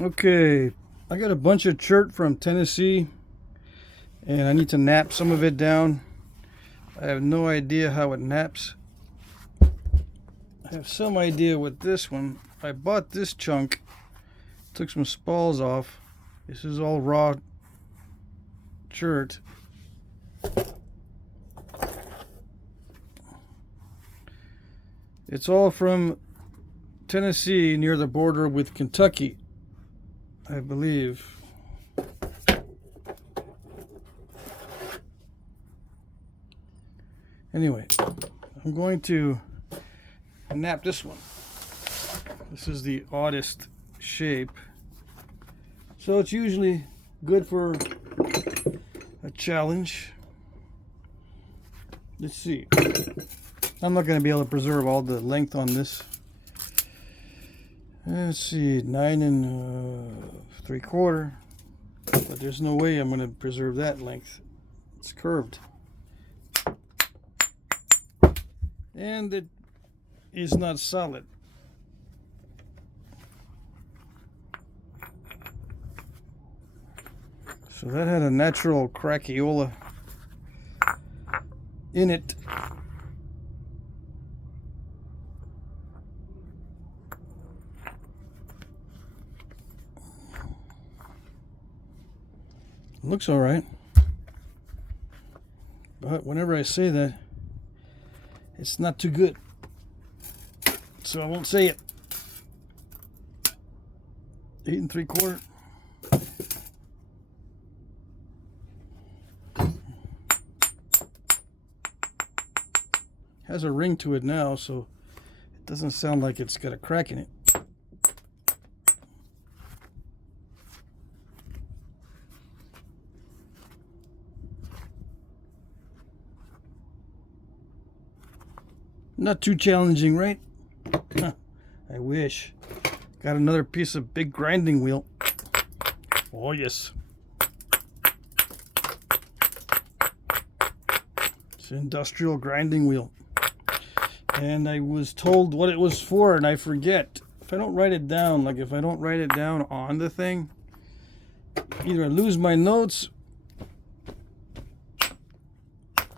Okay, I got a bunch of Chert from Tennessee and I need to knap some of it down. I have no idea how it naps. I have some idea with this one. I bought this chunk, took some spalls off. This is all raw Chert. It's all from Tennessee near the border with Kentucky, I believe. Anyway, I'm going to knap this one. This is the oddest shape. So it's usually good for a challenge. Let's see. I'm not going to be able to preserve all the length on this. Let's see, 9 3/4. But there's no way I'm going to preserve that length. It's curved. And it is not solid. So that had a natural crackiola in it. Looks all right. But whenever I say that, it's not too good. So I won't say it. 8 3/4. Has a ring to it now, so it doesn't sound like it's got a crack in it. Not too challenging, right? Huh, I wish. Got another piece of big grinding wheel. Oh, yes. It's an industrial grinding wheel. And I was told what it was for, and I forget. If I don't write it down, like if I don't write it down on the thing, either I lose my notes,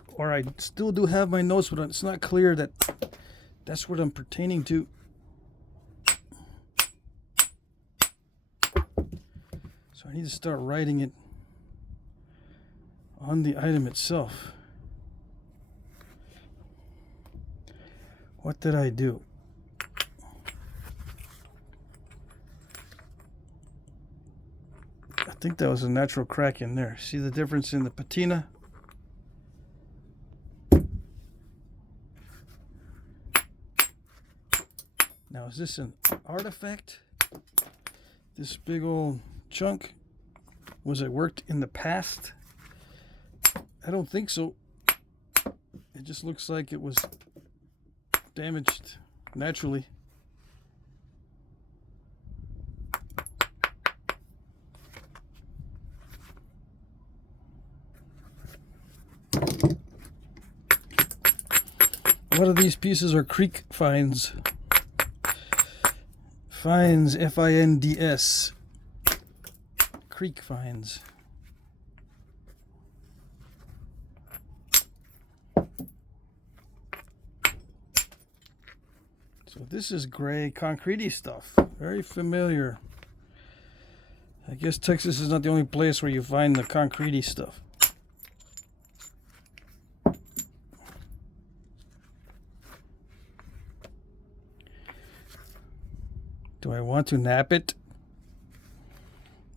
or I still do have my notes, but it's not clear that that's what I'm pertaining to. So I need to start writing it on the item itself. What did I do? I think that was a natural crack in there. See the difference in the patina? Now, is this an artifact? This big old chunk? Was it worked in the past? I don't think so. It just looks like it was damaged naturally. A lot of these pieces are creek finds. Finds, F-I-N-D-S. Creek finds. So this is gray, concrete-y stuff. Very familiar. I guess Texas is not the only place where you find the concrete-y stuff. Do I want to knap it?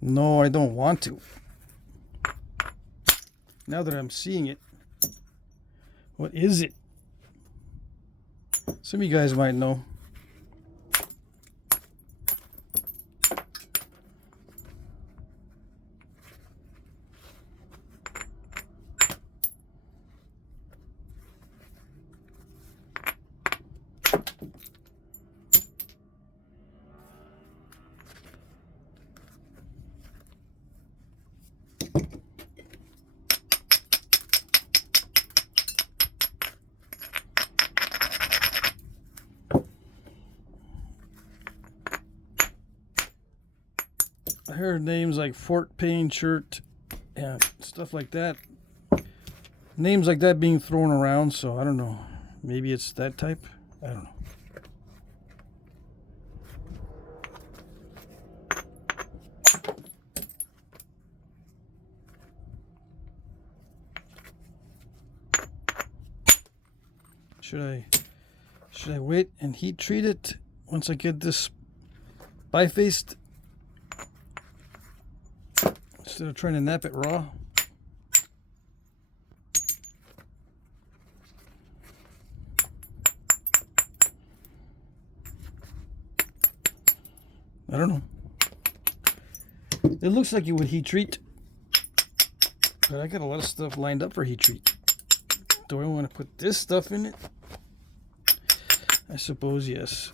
No, I don't want to. Now that I'm seeing it, what is it? Some of you guys might know. I heard names like Fort Payne, Chert, and stuff like that. Names like that being thrown around, so I don't know. Maybe it's that type. I don't know. Should I wait and heat treat it once I get this bifaced instead of trying to nap it raw? I don't know. It looks like it would heat treat, but I got a lot of stuff lined up for heat treat. Do I want to put this stuff in it? I suppose yes.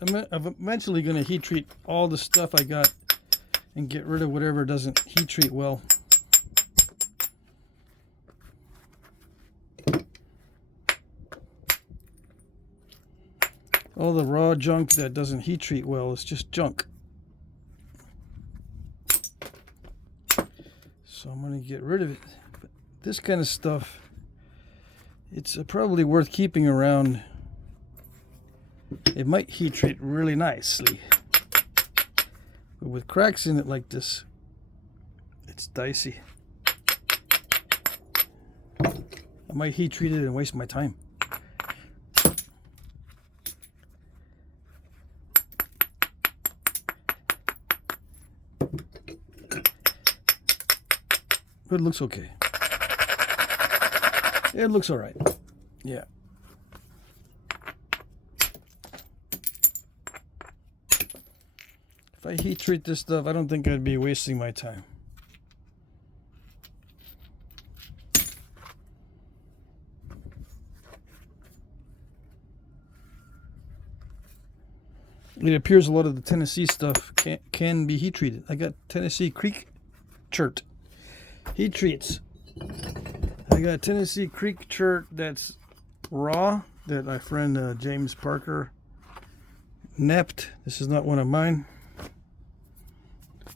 I'm eventually going to heat treat all the stuff I got and get rid of whatever doesn't heat treat well. All the raw junk that doesn't heat treat well is just junk. So I'm going to get rid of it. But this kind of stuff, it's probably worth keeping around. It might heat treat really nicely. But with cracks in it like this, it's dicey. I might heat treat it and waste my time. But it looks okay. It looks all right. Yeah. If I heat treat this stuff, I don't think I'd be wasting my time. It appears a lot of the Tennessee stuff can be heat treated. I got Tennessee Creek Chert heat treats. I got Tennessee Creek Chert that's raw that my friend James Parker napped. This is not one of mine.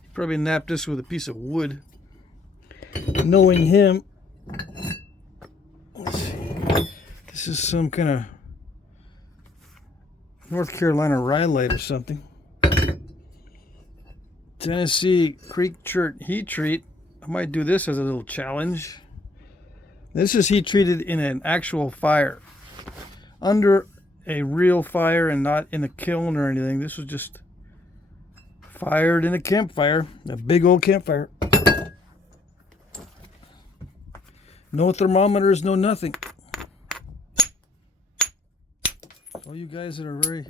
He probably napped this with a piece of wood. Knowing him, let's see. This is some kind of North Carolina Rhyolite or something. Tennessee Creek Chert heat treat. I might do this as a little challenge. This is heat treated in an actual fire, under a real fire and not in a kiln or anything. This was just fired in a campfire, a big old campfire. No thermometers, no nothing. All you guys that are very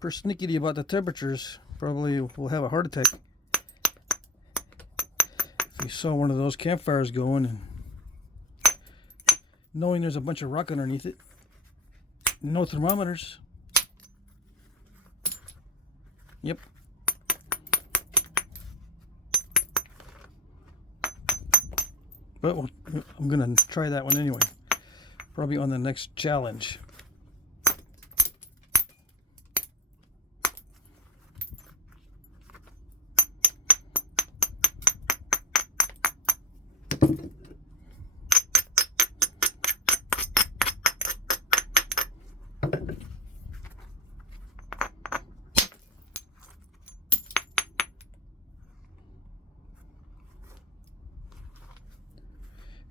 persnickety about the temperatures probably will have a heart attack if you saw one of those campfires going and knowing there's a bunch of rock underneath it. No thermometers. Yep. But I'm gonna try that one anyway. Probably on the next challenge.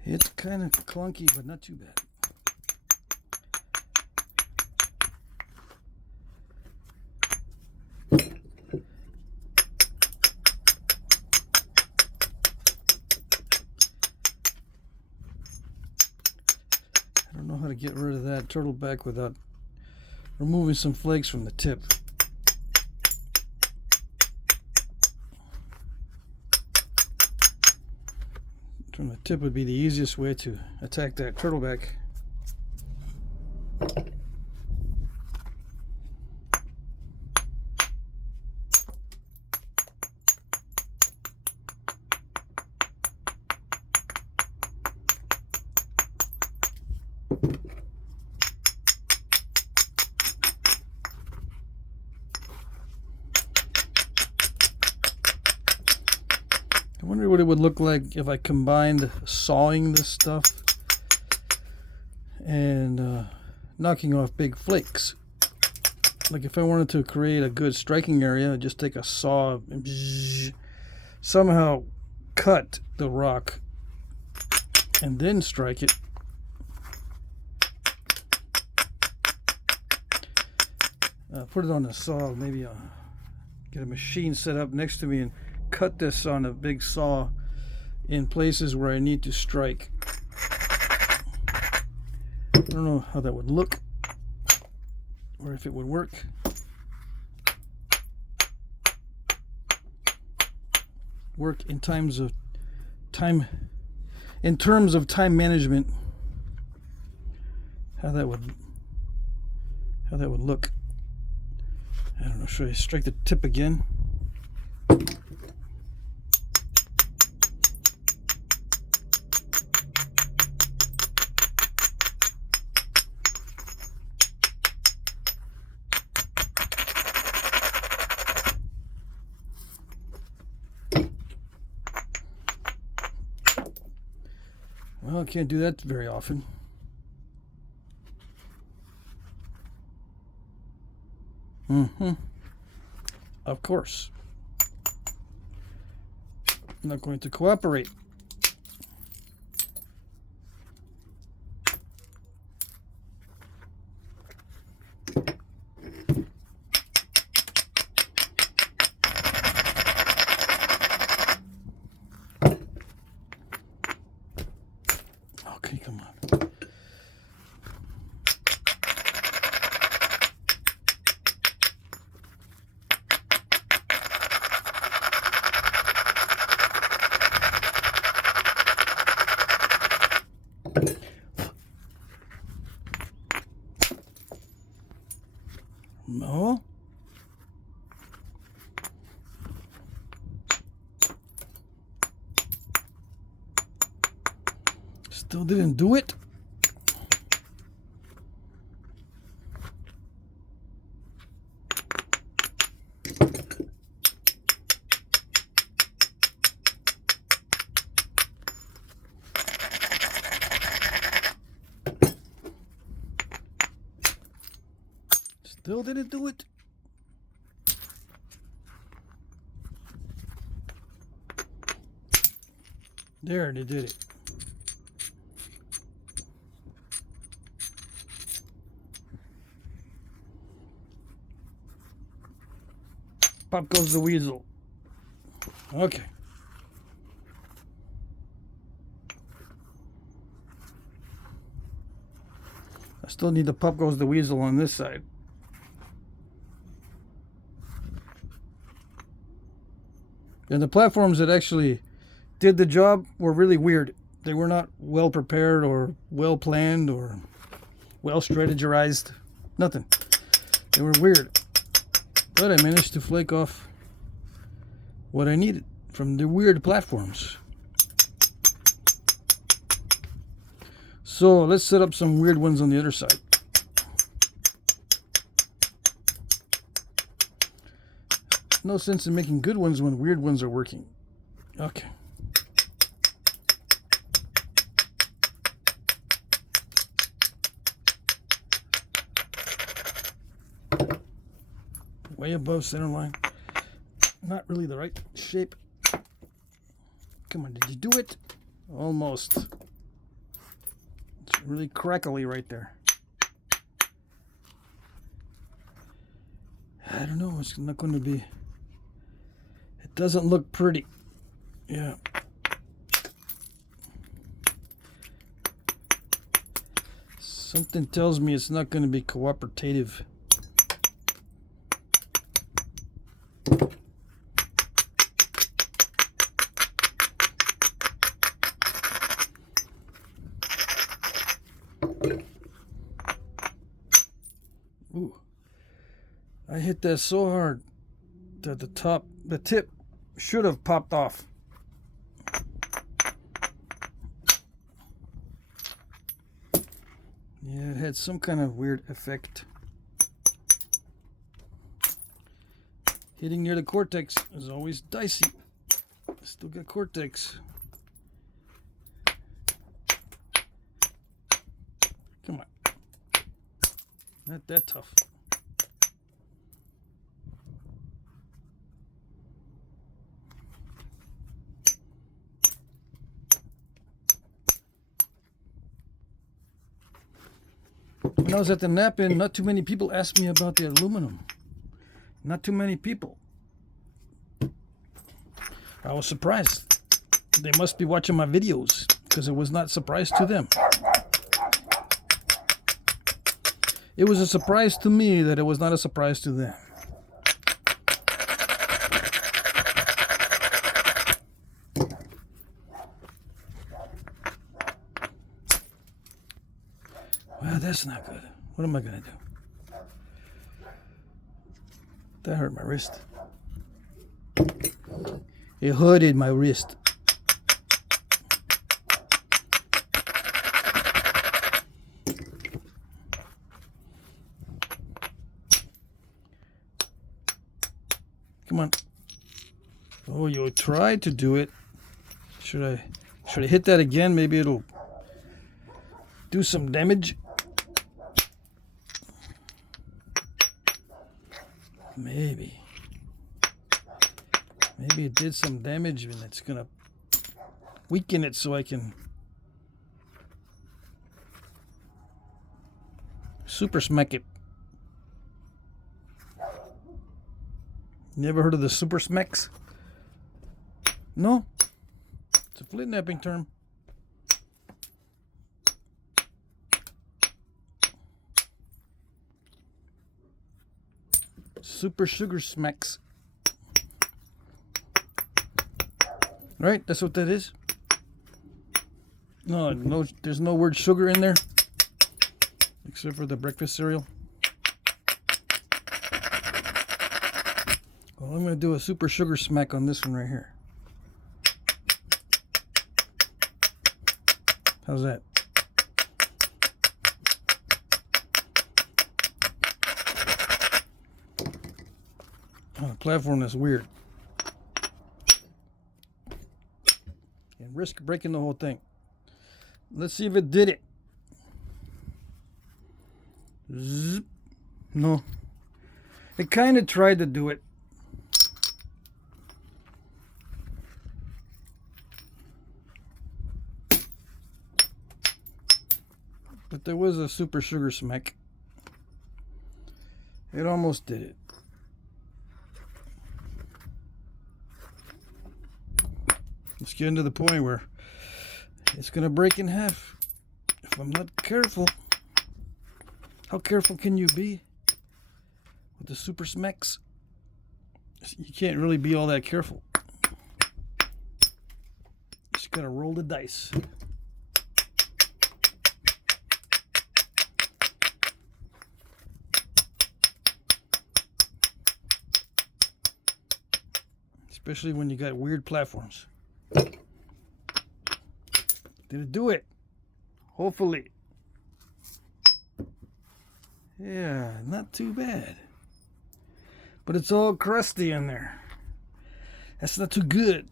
It's kind of clunky, but not too bad. I don't know how to get rid of that turtleback without removing some flakes from the tip. From the tip would be the easiest way to attack that turtleback. wonder what it would look like if I combined sawing this stuff and knocking off big flakes. Like if I wanted to create a good striking area, I'd just take a saw and somehow cut the rock and then strike it. Put it on a saw, maybe get a machine set up next to me and cut this on a big saw in places where I need to strike. I don't know how that would look or if it would work. Work in terms of time management. How that would look. I don't know. Should I strike the tip again? Well, I can't do that very often. Of course. I'm not going to cooperate. Okay, come on. No. Still didn't do it. Still didn't do it. There, they did it. Pop goes the weasel. Okay. I still need the pop goes the weasel on this side. And the platforms that actually did the job were really weird. They were not well prepared or well planned or well strategized. Nothing. They were weird. But I managed to flake off what I needed from the weird platforms. So let's set up some weird ones on the other side. No sense in making good ones when weird ones are working. Okay. Way above center line. Not really the right shape. Come on, did you do it? Almost. It's really crackly right there. I don't know, it's not going to be... It doesn't look pretty. Yeah. Something tells me it's not going to be cooperative. Ooh. I hit that so hard that the tip should have popped off. Yeah, it had some kind of weird effect. Hitting near the cortex is always dicey Still got cortex. Come on. Not that tough. When I was at the Knapping, not too many people asked me about the aluminum. Not too many people. I was surprised. They must be watching my videos because it was not a surprise to them. It was a surprise to me that it was not a surprise to them. Well, that's not good. What am I going to do? That hurt my wrist. It hurted my wrist. Come on. Oh, you tried to do it. Should I hit that again? Maybe it'll do some damage. Maybe it did some damage and it's gonna weaken it so I can super smack it. Never heard of the super smacks? No? It's a Flintknapping term. Super sugar smacks. Right? That's what that is? No, there's no word sugar in there. Except for the breakfast cereal. Well, I'm going to do a super sugar smack on this one right here. How's that? On a platform that's weird. And risk breaking the whole thing. Let's see if it did it. Zip. No. It kind of tried to do it. But there was a super sugar smack. It almost did it. Let's get into the point where it's going to break in half. If I'm not careful. How careful can you be with the super smacks? You can't really be all that careful. Just got to roll the dice. Especially when you got weird platforms. Did it do it? Hopefully. Yeah, not too bad. But it's all crusty in there. That's not too good.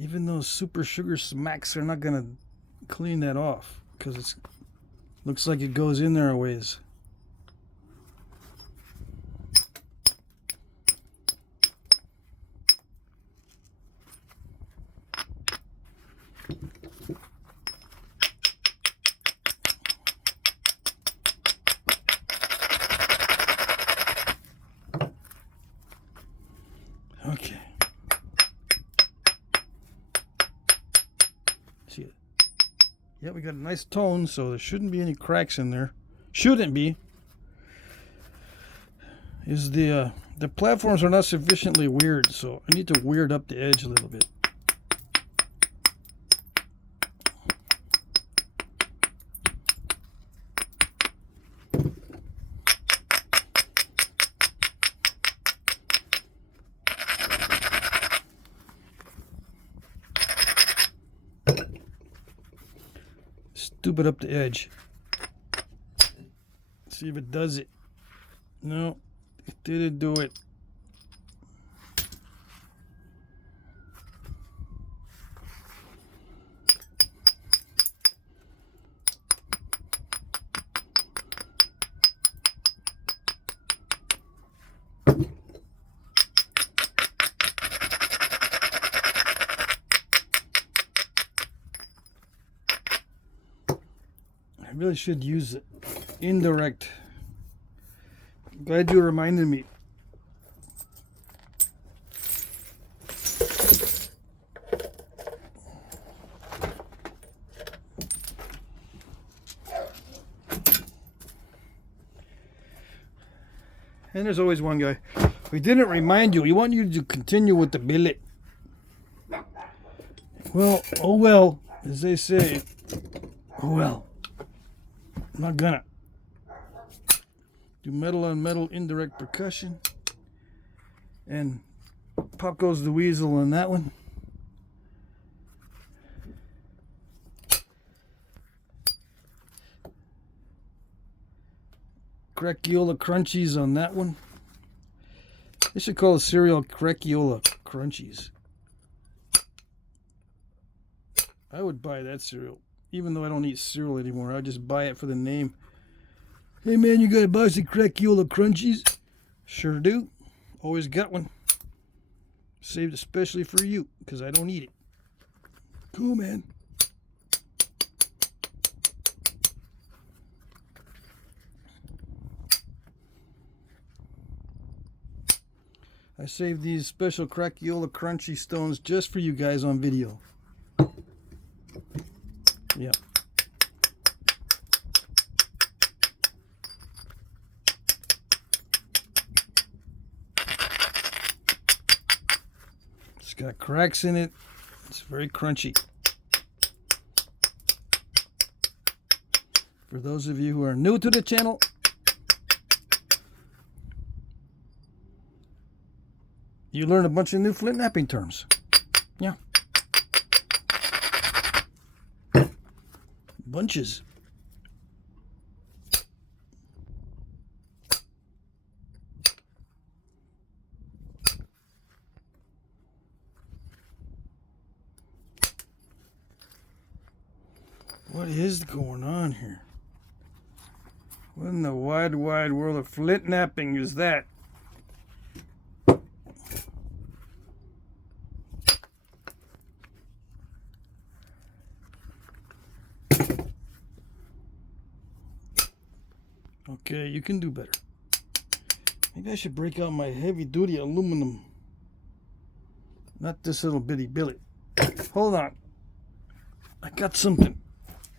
Even those super sugar smacks are not going to clean that off. Because it looks like it goes in there a ways. Okay. See it? Yeah, we got a nice tone, so there shouldn't be any cracks in there. Shouldn't be. Is the platforms are not sufficiently weird, so I need to weird up the edge a little bit. Stupid up the edge. See if it does it. No, Did it do it? I really should use indirect. Glad you reminded me. And there's always one guy. We didn't remind you. We want you to continue with the billet. Well, oh well, as they say. Oh well. I'm not gonna. Do metal on metal indirect percussion. And pop goes the weasel on that one. Crackiola crunchies on that one. They should call it cereal Crackiola crunchies. I would buy that cereal. Even though I don't eat cereal anymore, I just buy it for the name. Hey man, you gotta buy some Crackiola crunchies? Sure do. Always got one. Saved especially for you, because I don't eat it. Cool, man. I saved these special Crackiola crunchy stones just for you guys on video. Yeah. It's got cracks in it. It's very crunchy. For those of you who are new to the channel, you learn a bunch of new Flintknapping terms. Yeah. Bunches. What is going on here? What in the wide, wide world of Flintknapping is that? Okay, you can do better. Maybe I should break out my heavy-duty aluminum. Not this little bitty billet. Hold on. I got something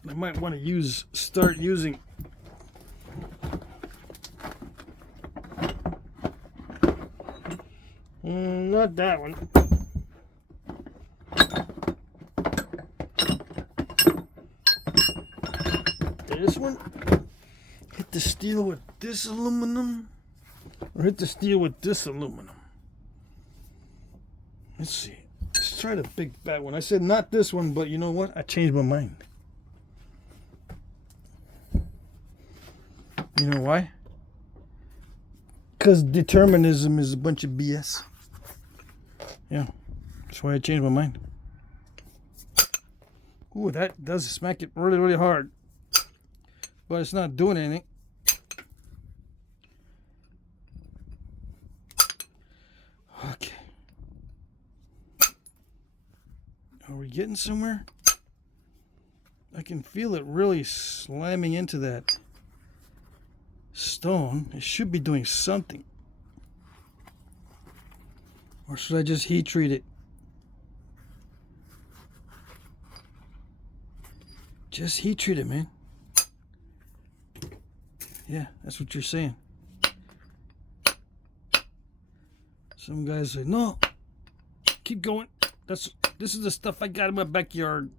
I might want to start using. Not that one. This one. Hit the steel with this aluminum, or hit the steel with this aluminum. Let's see. Let's try the big fat one. I said not this one, but you know what? I changed my mind. You know why? Because determinism is a bunch of BS. Yeah, that's why I changed my mind. Ooh, that does smack it really, really hard. But it's not doing anything. Okay. Are we getting somewhere? I can feel it really slamming into that stone. It should be doing something. Or should I just heat treat it? Just heat treat it, man. Yeah, that's what you're saying. Some guys say, no, keep going. This is the stuff I got in my backyard.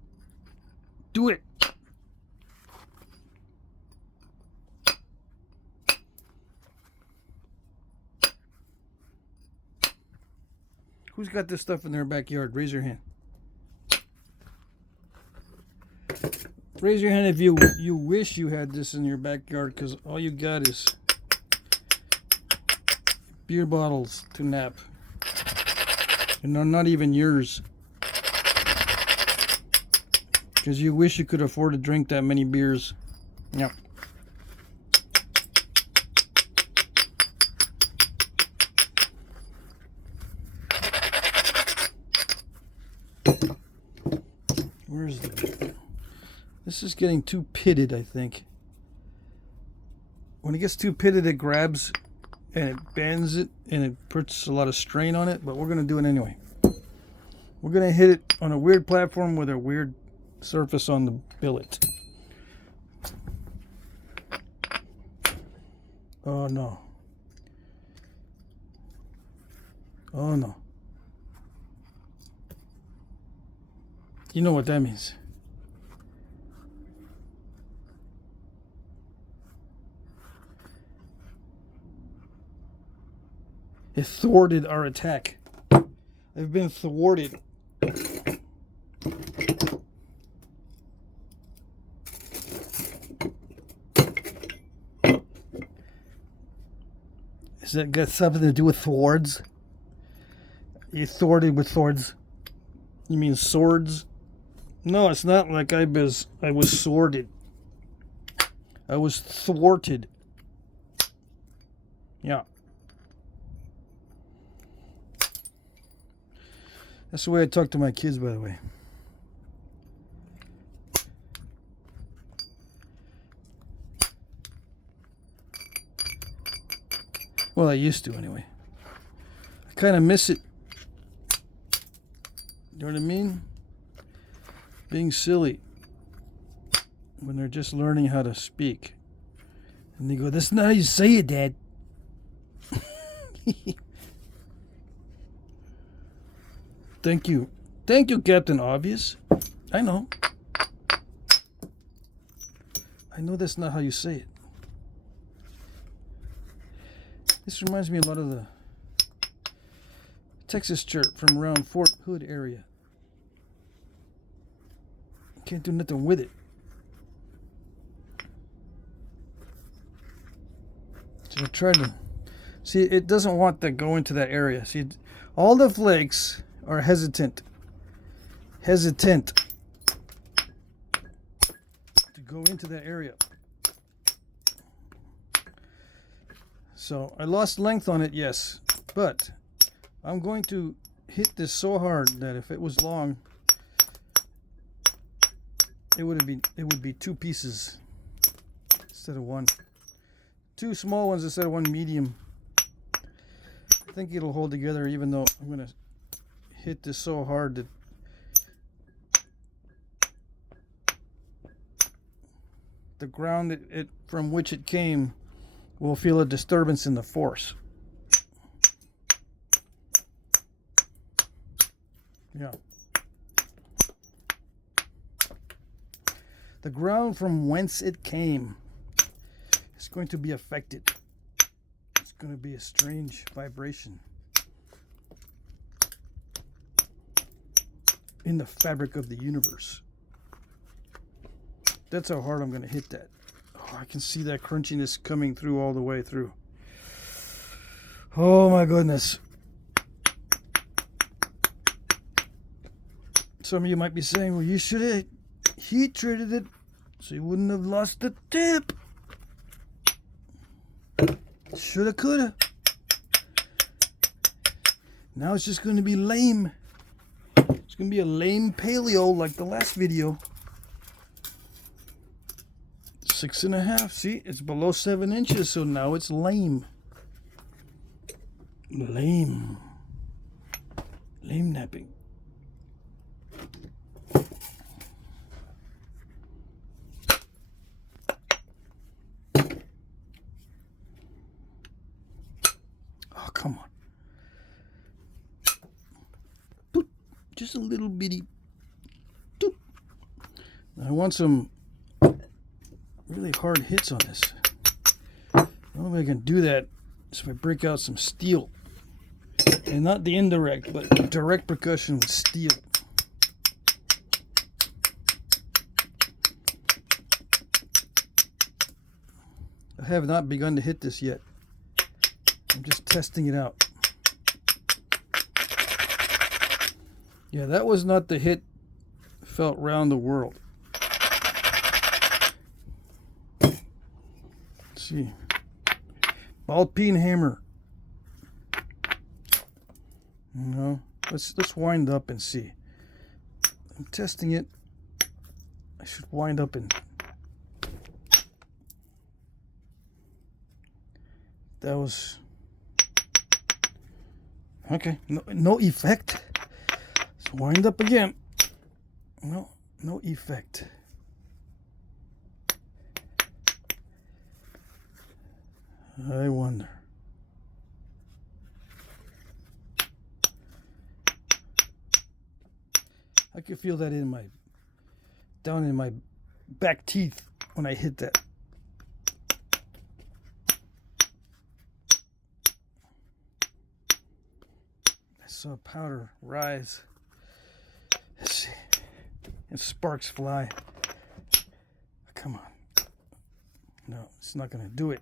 Do it. Who's got this stuff in their backyard? Raise your hand. Raise your hand if you wish you had this in your backyard, because all you got is beer bottles to nap. And they're not even yours. Because you wish you could afford to drink that many beers. Yep. Where's the... This is getting too pitted, I think. When it gets too pitted, it grabs and it bends it and it puts a lot of strain on it, but we're going to do it anyway. We're going to hit it on a weird platform with a weird surface on the billet. Oh no. Oh no. You know what that means. It thwarted our attack. I've been thwarted. Is that got something to do with thwards? You thwarted with swords? You mean swords? No, it's not like I was sworded. I was thwarted. Yeah. That's the way I talk to my kids, by the way. Well, I used to anyway. I kind of miss it. You know what I mean? Being silly when they're just learning how to speak. And they go, "That's not how you say it, Dad." Thank you. Thank you, Captain Obvious. I know. I know that's not how you say it. This reminds me a lot of the Texas Chert from around Fort Hood area. Can't do nothing with it. So I tried to... See, it doesn't want to go into that area. See, all the flakes are hesitant to go into that area. So I lost length on it, yes, but I'm going to hit this so hard that if it was long, it would be two pieces instead of one. Two small ones instead of one medium. I think it'll hold together, even though I'm going to hit this so hard that the ground from which it came will feel a disturbance in the force. Yeah. The ground from whence it came is going to be affected. It's going to be a strange vibration in the fabric of the universe. That's how hard I'm going to hit that. Oh, I can see that crunchiness coming through all the way through. Oh my goodness. Some of you might be saying, well, you should have heat treated it so you wouldn't have lost the tip. Shoulda, coulda. Now it's just going to be lame. It's going to be a lame paleo like the last video. 6.5. See, it's below 7 inches, so now it's lame. Lame napping. Oh, come on. Just a little bitty. I want some really hard hits on this. The only way I can do that is if I break out some steel. And not the indirect, but direct percussion with steel. I have not begun to hit this yet. I'm just testing it out. Yeah, that was not the hit felt round the world. Let's see. Ball peen hammer. No, let's wind up and see. I'm testing it. I should wind up and that was okay. No effect. Let's wind up again. No effect. I wonder. I could feel that down in my back teeth when I hit that. I saw powder rise. Let's see. And sparks fly. Come on. No, it's not going to do it.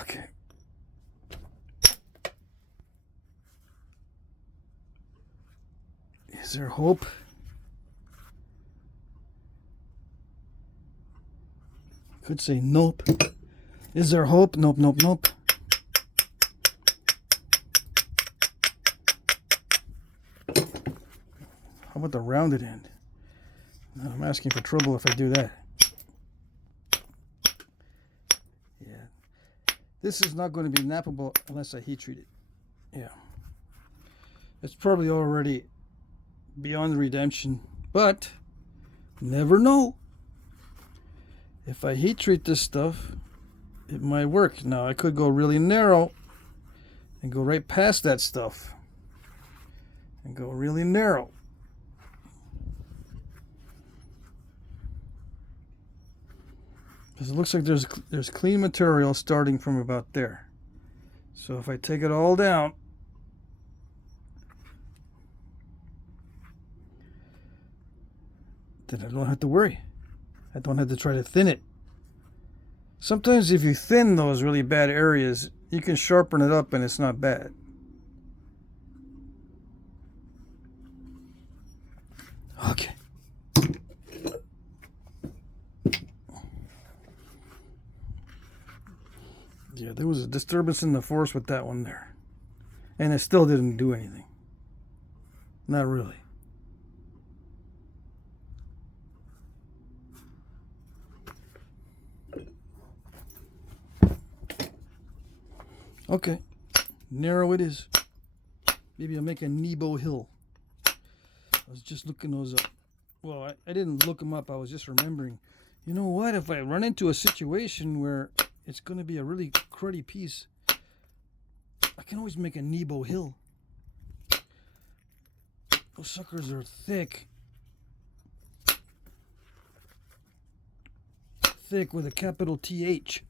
Okay. Is there hope? Could say nope. Is there hope? Nope, nope, nope. How about the rounded end? No, I'm asking for trouble if I do that. Yeah. This is not going to be nappable unless I heat treat it. Yeah. It's probably already beyond redemption, but never know. If I heat treat this stuff, it might work. Now I could go really narrow and go right past that stuff and go really narrow. Because it looks like there's clean material starting from about there. So if I take it all down, then I don't have to worry. I don't have to try to thin it. Sometimes if you thin those really bad areas, you can sharpen it up and it's not bad. Okay. Yeah, there was a disturbance in the force with that one there. And it still didn't do anything. Not really. Okay, narrow it is. Maybe I'll make a Nebo hill. I was just looking those up. Well, I didn't look them up. I was just remembering. You know what? If I run into a situation where it's going to be a really cruddy piece, I can always make a Nebo hill. Those suckers are thick. Thick with a capital TH.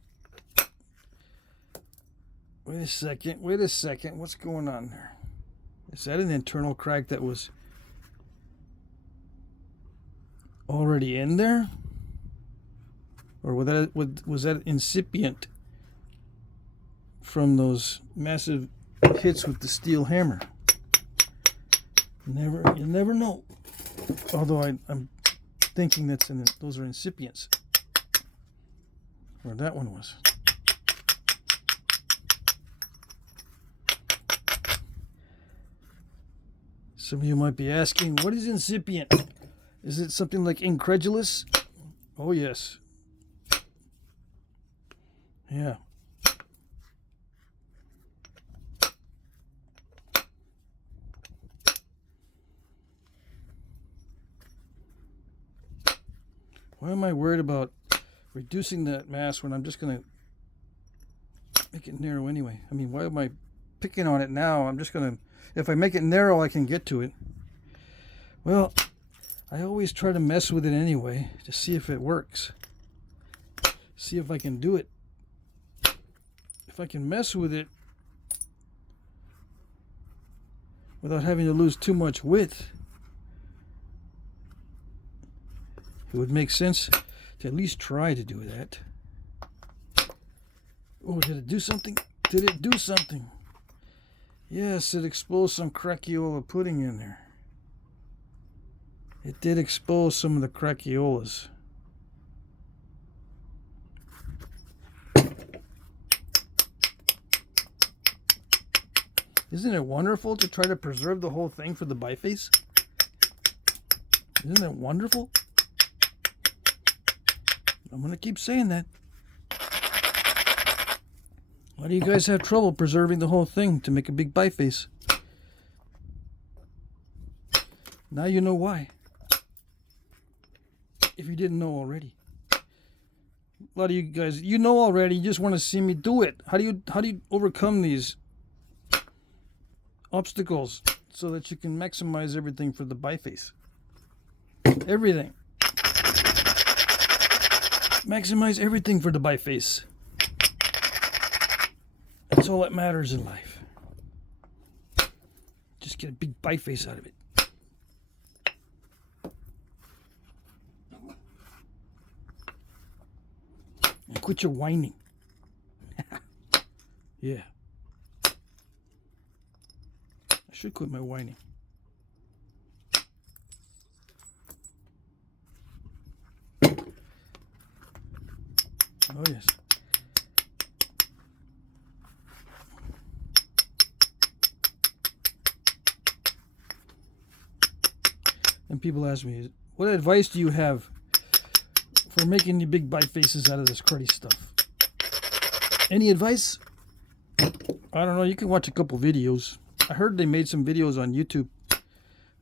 Wait a second. What's going on there? Is that an internal crack that was already in there? Or was that incipient from those massive hits with the steel hammer? You never know. Although I'm thinking those are incipients. Or that one was. Some of you might be asking, what is incipient? Is it something like incredulous? Oh, yes. Yeah. Why am I worried about reducing that mass when I'm just going to make it narrow anyway? I mean, why am I picking on it now? I'm just going to... If I make it narrow, I can get to it. Well, I always try to mess with it anyway to see if it works. See if I can do it. If I can mess with it without having to lose too much width, it would make sense to at least try to do that. Oh, did it do something? Did it do something? Yes, it exposed some Crackiola pudding in there. It did expose some of the Crackiolas. Isn't it wonderful to try to preserve the whole thing for the biface? Isn't it wonderful? I'm going to keep saying that. Why do you guys have trouble preserving the whole thing to make a big biface? Now you know why. If you didn't know already. A lot of you guys, you know already, you just want to see me do it. How do you overcome these obstacles so that you can maximize everything for the biface? Everything. Maximize everything for the biface. That's all that matters in life. Just get a big biface out of it. And quit your whining. Yeah. I should quit my whining. Oh, yes. And people ask me, what advice do you have for making the big bifaces out of this cruddy stuff? Any advice? I don't know. You can watch a couple videos. I heard they made some videos on YouTube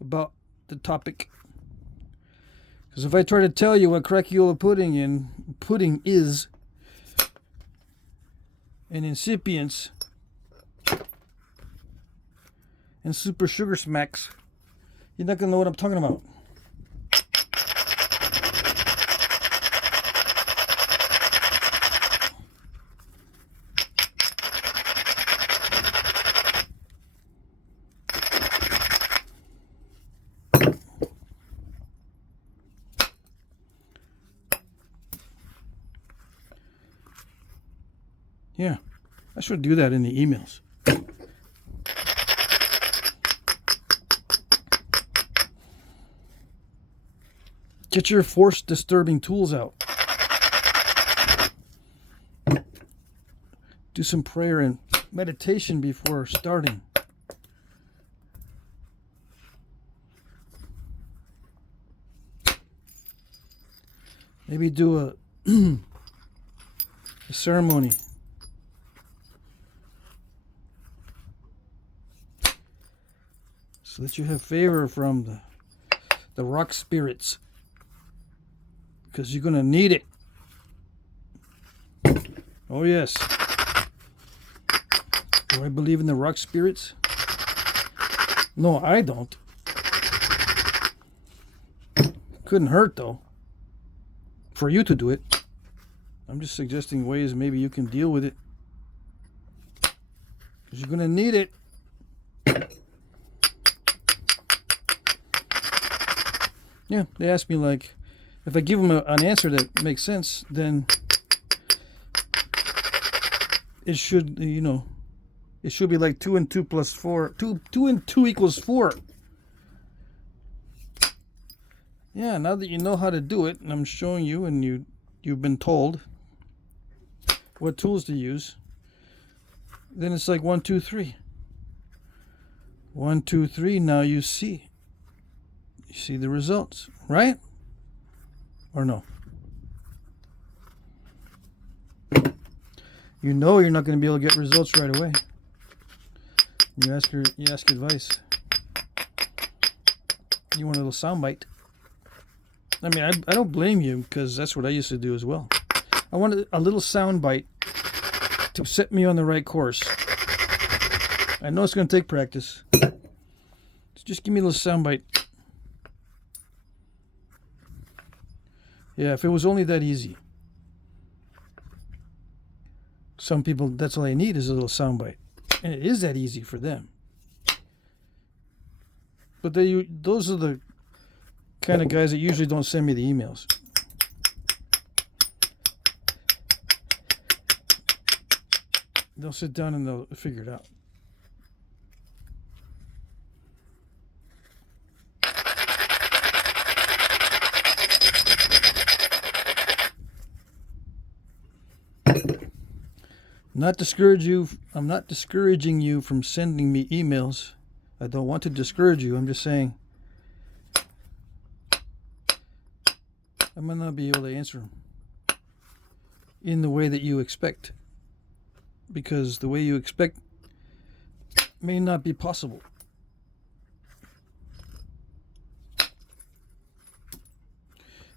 about the topic. Because if I try to tell you what Crackiola pudding is, and incipients, and super sugar smacks, you're not going to know what I'm talking about. Yeah, I should do that in the emails. Get your force disturbing tools out. Do some prayer and meditation before starting. Maybe do a ceremony. So that you have favor from the rock spirits. Because you're going to need it. Oh, yes. Do I believe in the rock spirits? No, I don't. Couldn't hurt, though, for you to do it. I'm just suggesting ways maybe you can deal with it. Because you're going to need it. Yeah, they asked me, like, if I give them an answer that makes sense, then it should, you know, it should be like 2 and 2 plus 4. 2 and 2 equals 4. Yeah, now that you know how to do it, and I'm showing you, and you've been told what tools to use, then it's like 1, 2, 3. 1, 2, 3. Now you see. You see the results, right? Or no? You know you're not going to be able to get results right away. You ask advice. You want a little soundbite. I mean, I don't blame you, because that's what I used to do as well. I wanted a little soundbite to set me on the right course. I know it's going to take practice. So just give me a little soundbite. Yeah, if it was only that easy. Some people, that's all they need is a little soundbite. And it is that easy for them. But those are the kind of guys that usually don't send me the emails. they'll sit down and they'll figure it out. I'm not discouraging you from sending me emails. I don't want to discourage you. I'm just saying I might not be able to answer them in the way that you expect, because the way you expect may not be possible.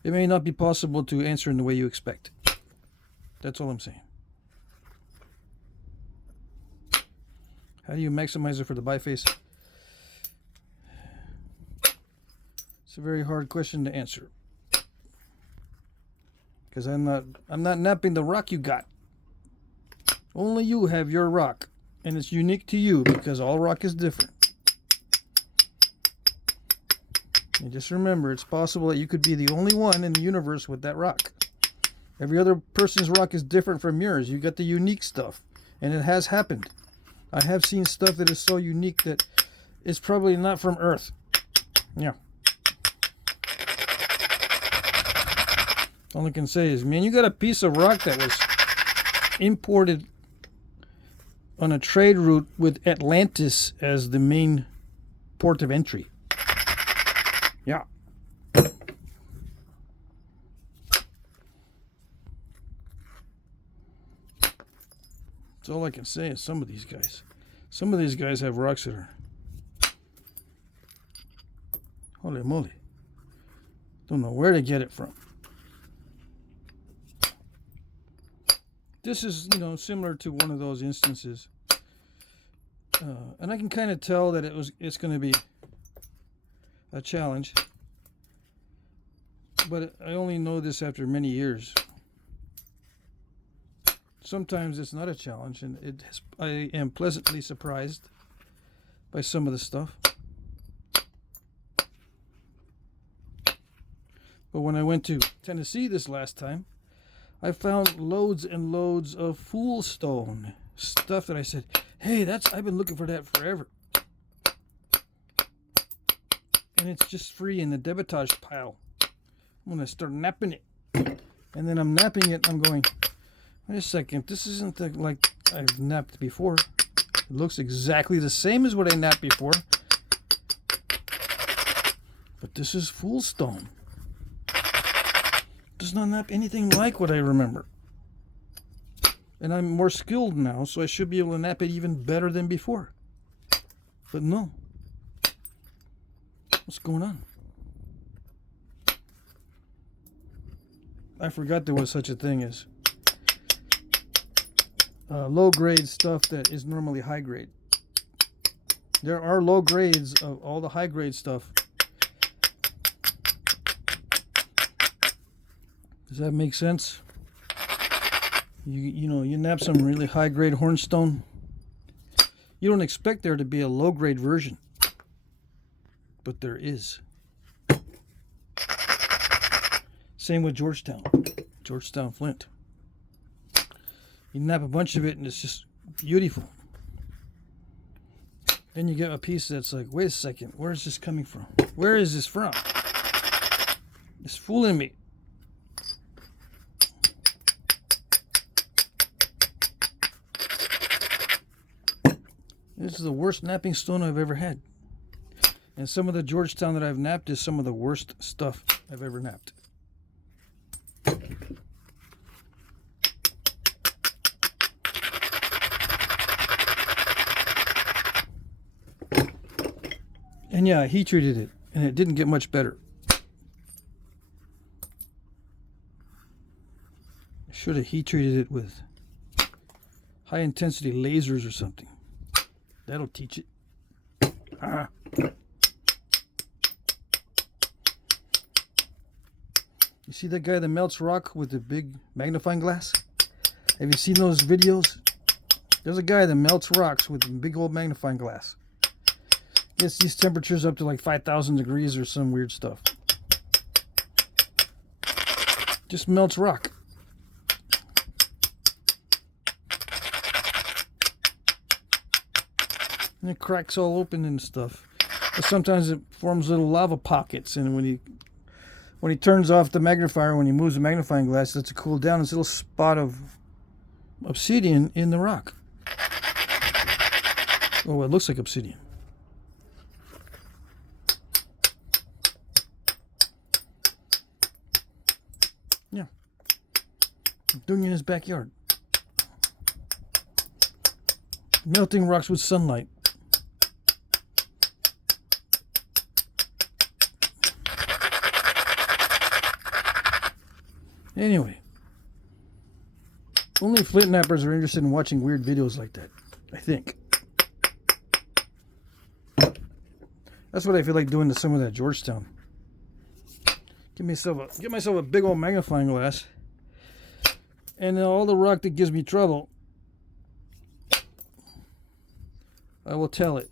It may not be possible to answer in the way you expect. That's all I'm saying. How do you maximize it for the biface? It's a very hard question to answer, because I'm not napping the rock you got. Only you have your rock, and it's unique to you because all rock is different. And just remember, it's possible that you could be the only one in the universe with that rock. Every other person's rock is different from yours. You got the unique stuff, and it has happened. I have seen stuff that is so unique that it's probably not from Earth. Yeah. All I can say is, man, you got a piece of rock that was imported on a trade route with Atlantis as the main port of entry. Yeah. That's all I can say is some of these guys have rocks that are, holy moly, don't know where to get it from. This is, similar to one of those instances, and I can kind of tell that it's going to be a challenge, but I only know this after many years. Sometimes it's not a challenge, and I am pleasantly surprised by some of the stuff. But when I went to Tennessee this last time, I found loads and loads of foolstone stuff that I said, hey, I've been looking for that forever. And it's just free in the debitage pile. I'm going to start napping it. And then I'm napping it, and I'm going, wait a second, this isn't like I've napped before. It looks exactly the same as what I napped before. But this is foolstone. Does not nap anything like what I remember. And I'm more skilled now, so I should be able to nap it even better than before. But no. What's going on? I forgot there was such a thing as low grade stuff that is normally high grade. There are low grades of all the high grade stuff. Does that make sense? You nap some really high grade hornstone. You don't expect there to be a low grade version, but there is. Same with Georgetown flint. You nap a bunch of it and it's just beautiful. Then you get a piece that's like, wait a second, where is this coming from? Where is this from? It's fooling me. This is the worst napping stone I've ever had. And some of the Georgetown that I've napped is some of the worst stuff I've ever napped. And yeah, I heat treated it, and it didn't get much better. I should have heat treated it with high intensity lasers or something. That'll teach it. Ah. You see that guy that melts rock with the big magnifying glass? Have you seen those videos? There's a guy that melts rocks with a big old magnifying glass. Gets these temperatures up to like 5,000 degrees or some weird stuff. Just melts rock. And it cracks all open and stuff. But sometimes it forms little lava pockets, and when he turns off the magnifier, when he moves the magnifying glass, lets it cool down. There's a little spot of obsidian in the rock. Oh, it looks like obsidian. Yeah. Doing it in his backyard. Melting rocks with sunlight. Anyway, only flint nappers are interested in watching weird videos like that, I think. That's what I feel like doing to some of that Georgetown. Get myself a big old magnifying glass, and then all the rock that gives me trouble, I will tell it.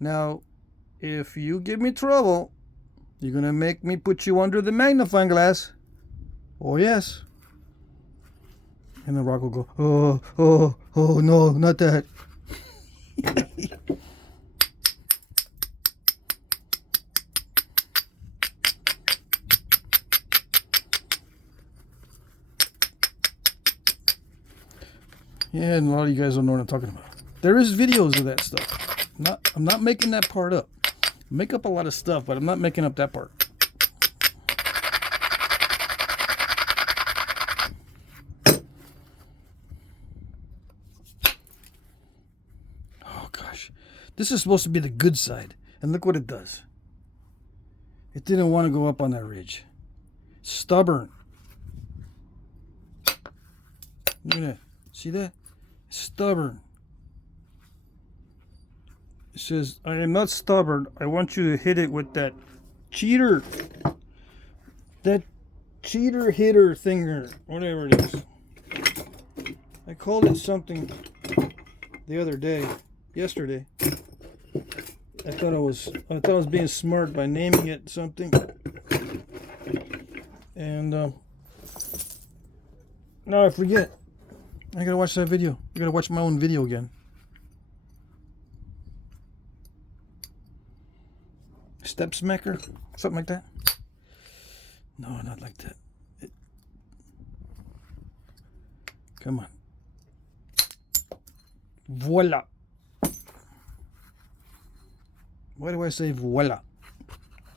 Now, if you give me trouble, you're gonna make me put you under the magnifying glass. Oh yes. And the rock will go, oh no, not that. Yeah, and a lot of you guys don't know what I'm talking about. There is videos of that stuff. I'm not making that part up. I make up a lot of stuff, but I'm not making up that part. Oh gosh. This is supposed to be the good side. And look what it does. It didn't want to go up on that ridge. Stubborn. Look at that. See that? Stubborn. It says, I am not stubborn. I want you to hit it with that cheater. That cheater hitter thinger. Whatever it is. I called it something the other day. Yesterday. I thought I was being smart by naming it something. And now I forget. I gotta watch that video. I gotta watch my own video again. Step smacker? Something like that? No, not like that. Come on. Voila. Why do I say voila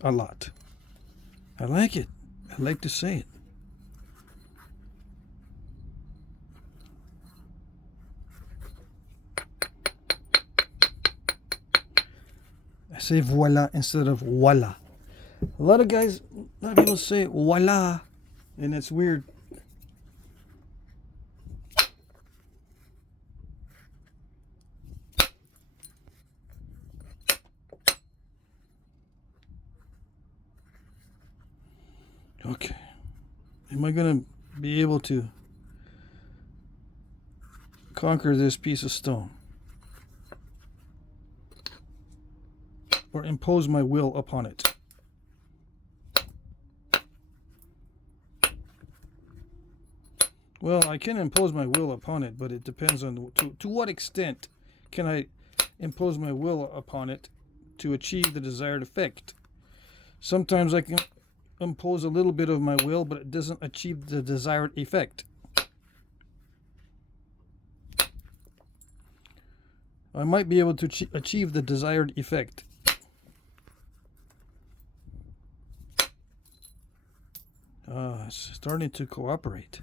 a lot? I like it. I like to say it. I say voila instead of voila. A lot of people say voila, and it's weird. Okay. Am I going to be able to conquer this piece of stone? Or impose my will upon it? Well, I can impose my will upon it, but it depends on to what extent can I impose my will upon it to achieve the desired effect. Sometimes I can impose a little bit of my will, but it doesn't achieve the desired effect. I might be able to achieve the desired effect. It's starting to cooperate.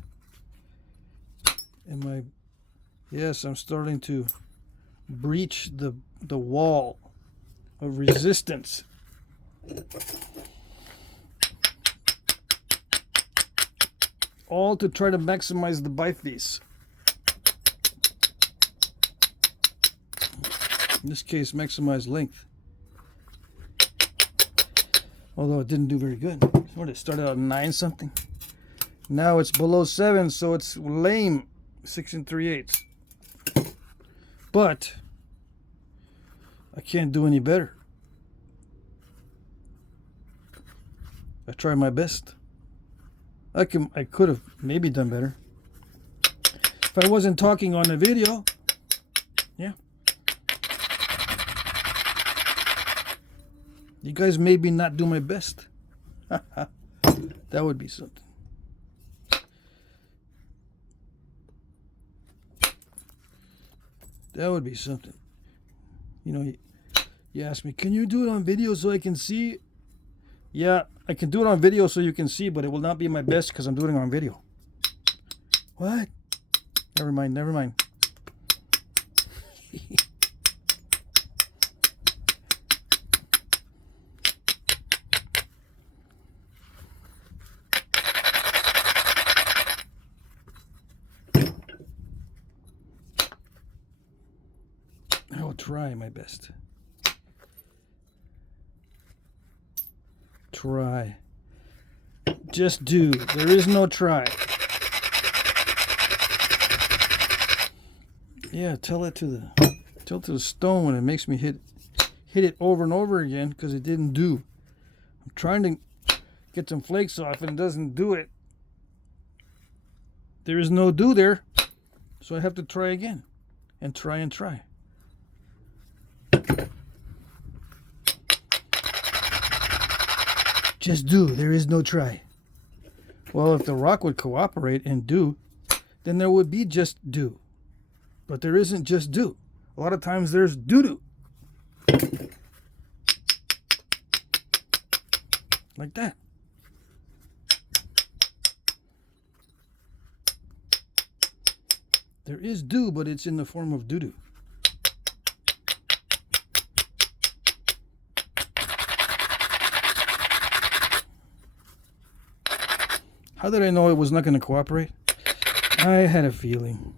Yes, I'm starting to breach the wall of resistance. All to try to maximize the biface. In this case, maximize length. Although it didn't do very good. What did it start out at 9 something? Now it's below 7, so it's lame. 6 3/8. But I can't do any better. I tried my best. I could have maybe done better if I wasn't talking on the video. Yeah. You guys maybe not do my best. That would be something. That would be something. You know, you ask me, can you do it on video so I can see? Yeah, I can do it on video so you can see, but it will not be my best because I'm doing it on video. What? Never mind, never mind. I will try my best. Try. Just do. There is no try. Yeah, tell it to the stone when it makes me hit it over and over again because it didn't do. I'm trying to get some flakes off and it doesn't do it. There is no do there, so I have to try again and try and try. Just do. There is no try. Well, if the rock would cooperate and do, then there would be just do. But there isn't just do. A lot of times there's doo-doo. Like that. There is do, but it's in the form of doo-doo. How did I know it was not going to cooperate? I had a feeling.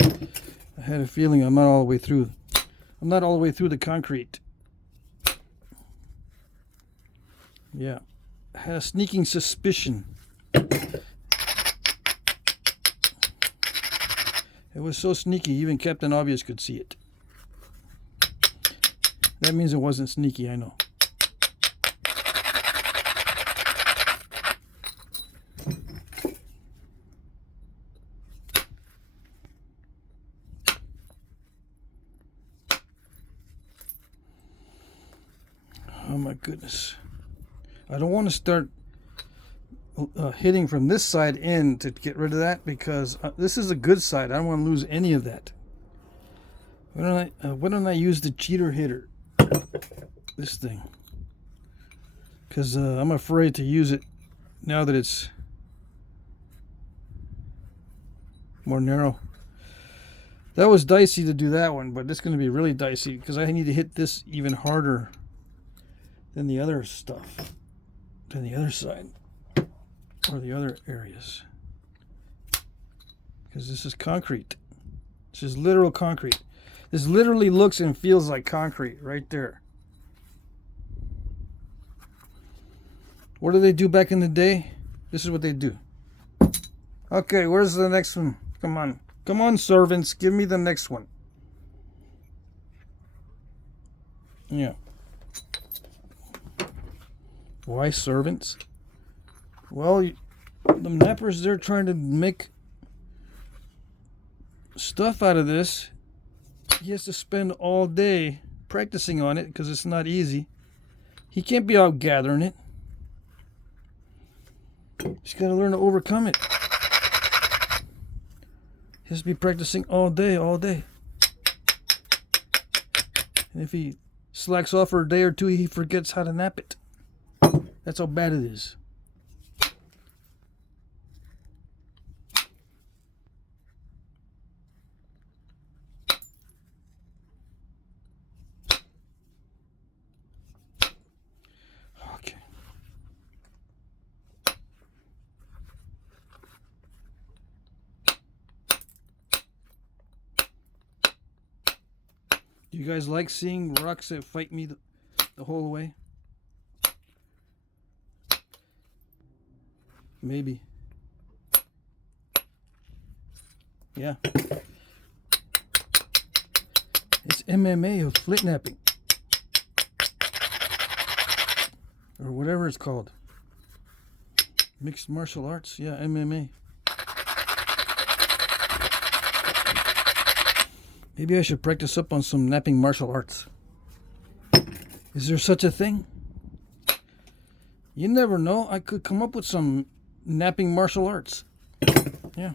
I had a feeling I'm not all the way through. I'm not all the way through the concrete. Yeah. I had a sneaking suspicion. It was so sneaky, even Captain Obvious could see it. That means it wasn't sneaky, I know. Oh my goodness. I don't want to start hitting from this side in to get rid of that because this is a good side. I don't want to lose any of that. Why don't I use the cheater hitter? This thing. Because I'm afraid to use it now that it's more narrow. That was dicey to do that one, but it's going to be really dicey because I need to hit this even harder than the other stuff, than the other side, or the other areas. Because this is concrete. This is literal concrete. This literally looks and feels like concrete right there. What do they do back in the day? This is what they do. Okay, where's the next one? Come on. Come on, servants. Give me the next one. Yeah. Why servants? Well, the nappers, they're trying to make stuff out of this. He has to spend all day practicing on it because it's not easy. He can't be out gathering it. He's got to learn to overcome it. He has to be practicing all day, all day. And if he slacks off for a day or two, he forgets how to nap it. That's how bad it is. Okay. Do you guys like seeing rocks that fight me the whole way? Maybe. Yeah. It's MMA of Flintknapping. Or whatever it's called. Mixed martial arts. Yeah, MMA. Maybe I should practice up on some napping martial arts. Is there such a thing? You never know. I could come up with some napping martial arts. Yeah.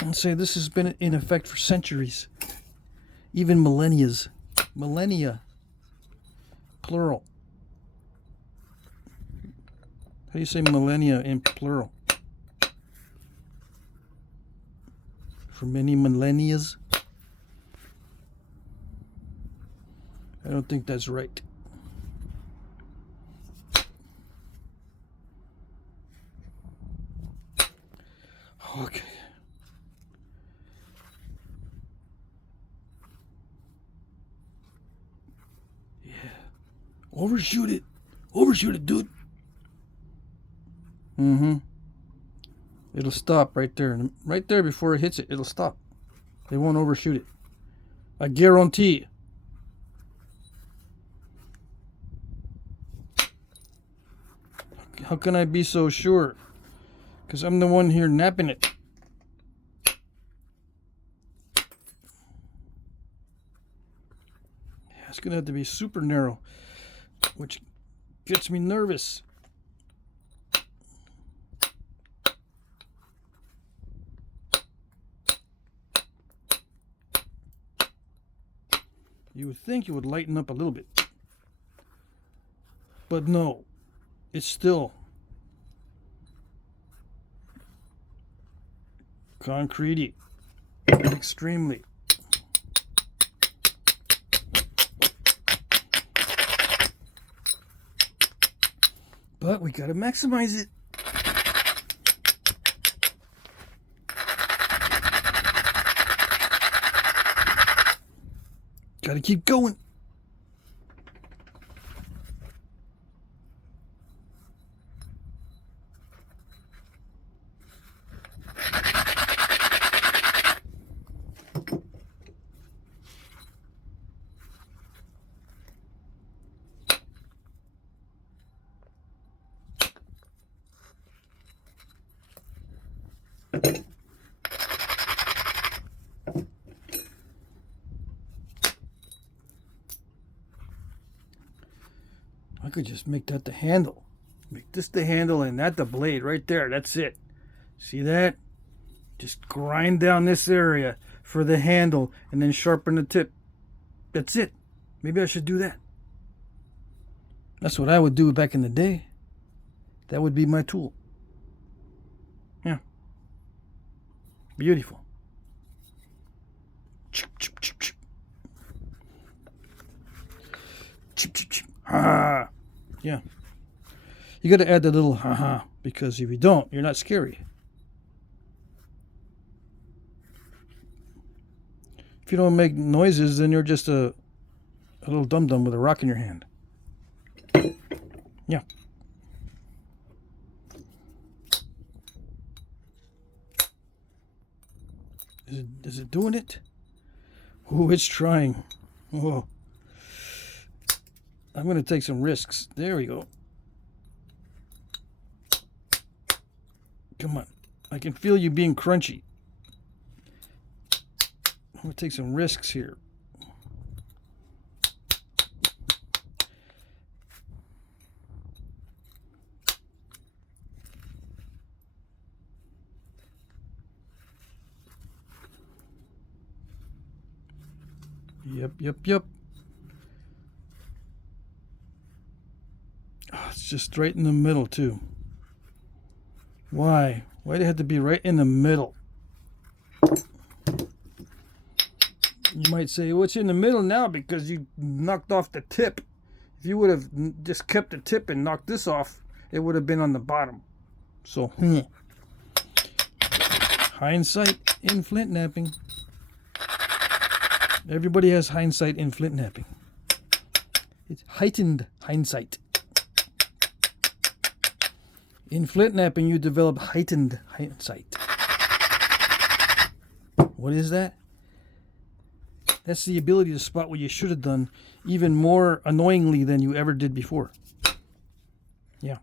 And say this has been in effect for centuries. Even millennias. Millennia. Plural. How do you say millennia in plural? For many millennias? I don't think that's right. Okay. Yeah. Overshoot it. Overshoot it, dude. Mm-hmm. It'll stop right there. Right there before it hits it, it'll stop. They won't overshoot it. I guarantee. How can I be so sure? Because I'm the one here napping it. Yeah, it's going to have to be super narrow, which gets me nervous. You would think it would lighten up a little bit. But no, it's still concretey. Extremely. But we gotta maximize it. Gotta keep going. I could just make that the handle. Make this the handle and that the blade right there. That's it. See that? Just grind down this area for the handle and then sharpen the tip. That's it. Maybe I should do that. That's what I would do back in the day. That would be my tool. Yeah. Beautiful. Chip, chip, chip, chip. Chip, chip, chip. Ha! Yeah. You got to add the little ha-ha, because if you don't, you're not scary. If you don't make noises, then you're just a little dum-dum with a rock in your hand. Yeah. Is it doing it? Oh, it's trying. Oh. I'm going to take some risks. There we go. Come on. I can feel you being crunchy. I'm going to take some risks here. Yep. Oh, it's just right in the middle, too. Why? Why'd it have to be right in the middle? You might say, well, it's in the middle now because you knocked off the tip. If you would have just kept the tip and knocked this off, it would have been on the bottom. So, hindsight in flint napping. Everybody has hindsight in flint napping. It's heightened hindsight. In flint napping, you develop heightened hindsight. What is that? That's the ability to spot what you should have done even more annoyingly than you ever did before. Yeah.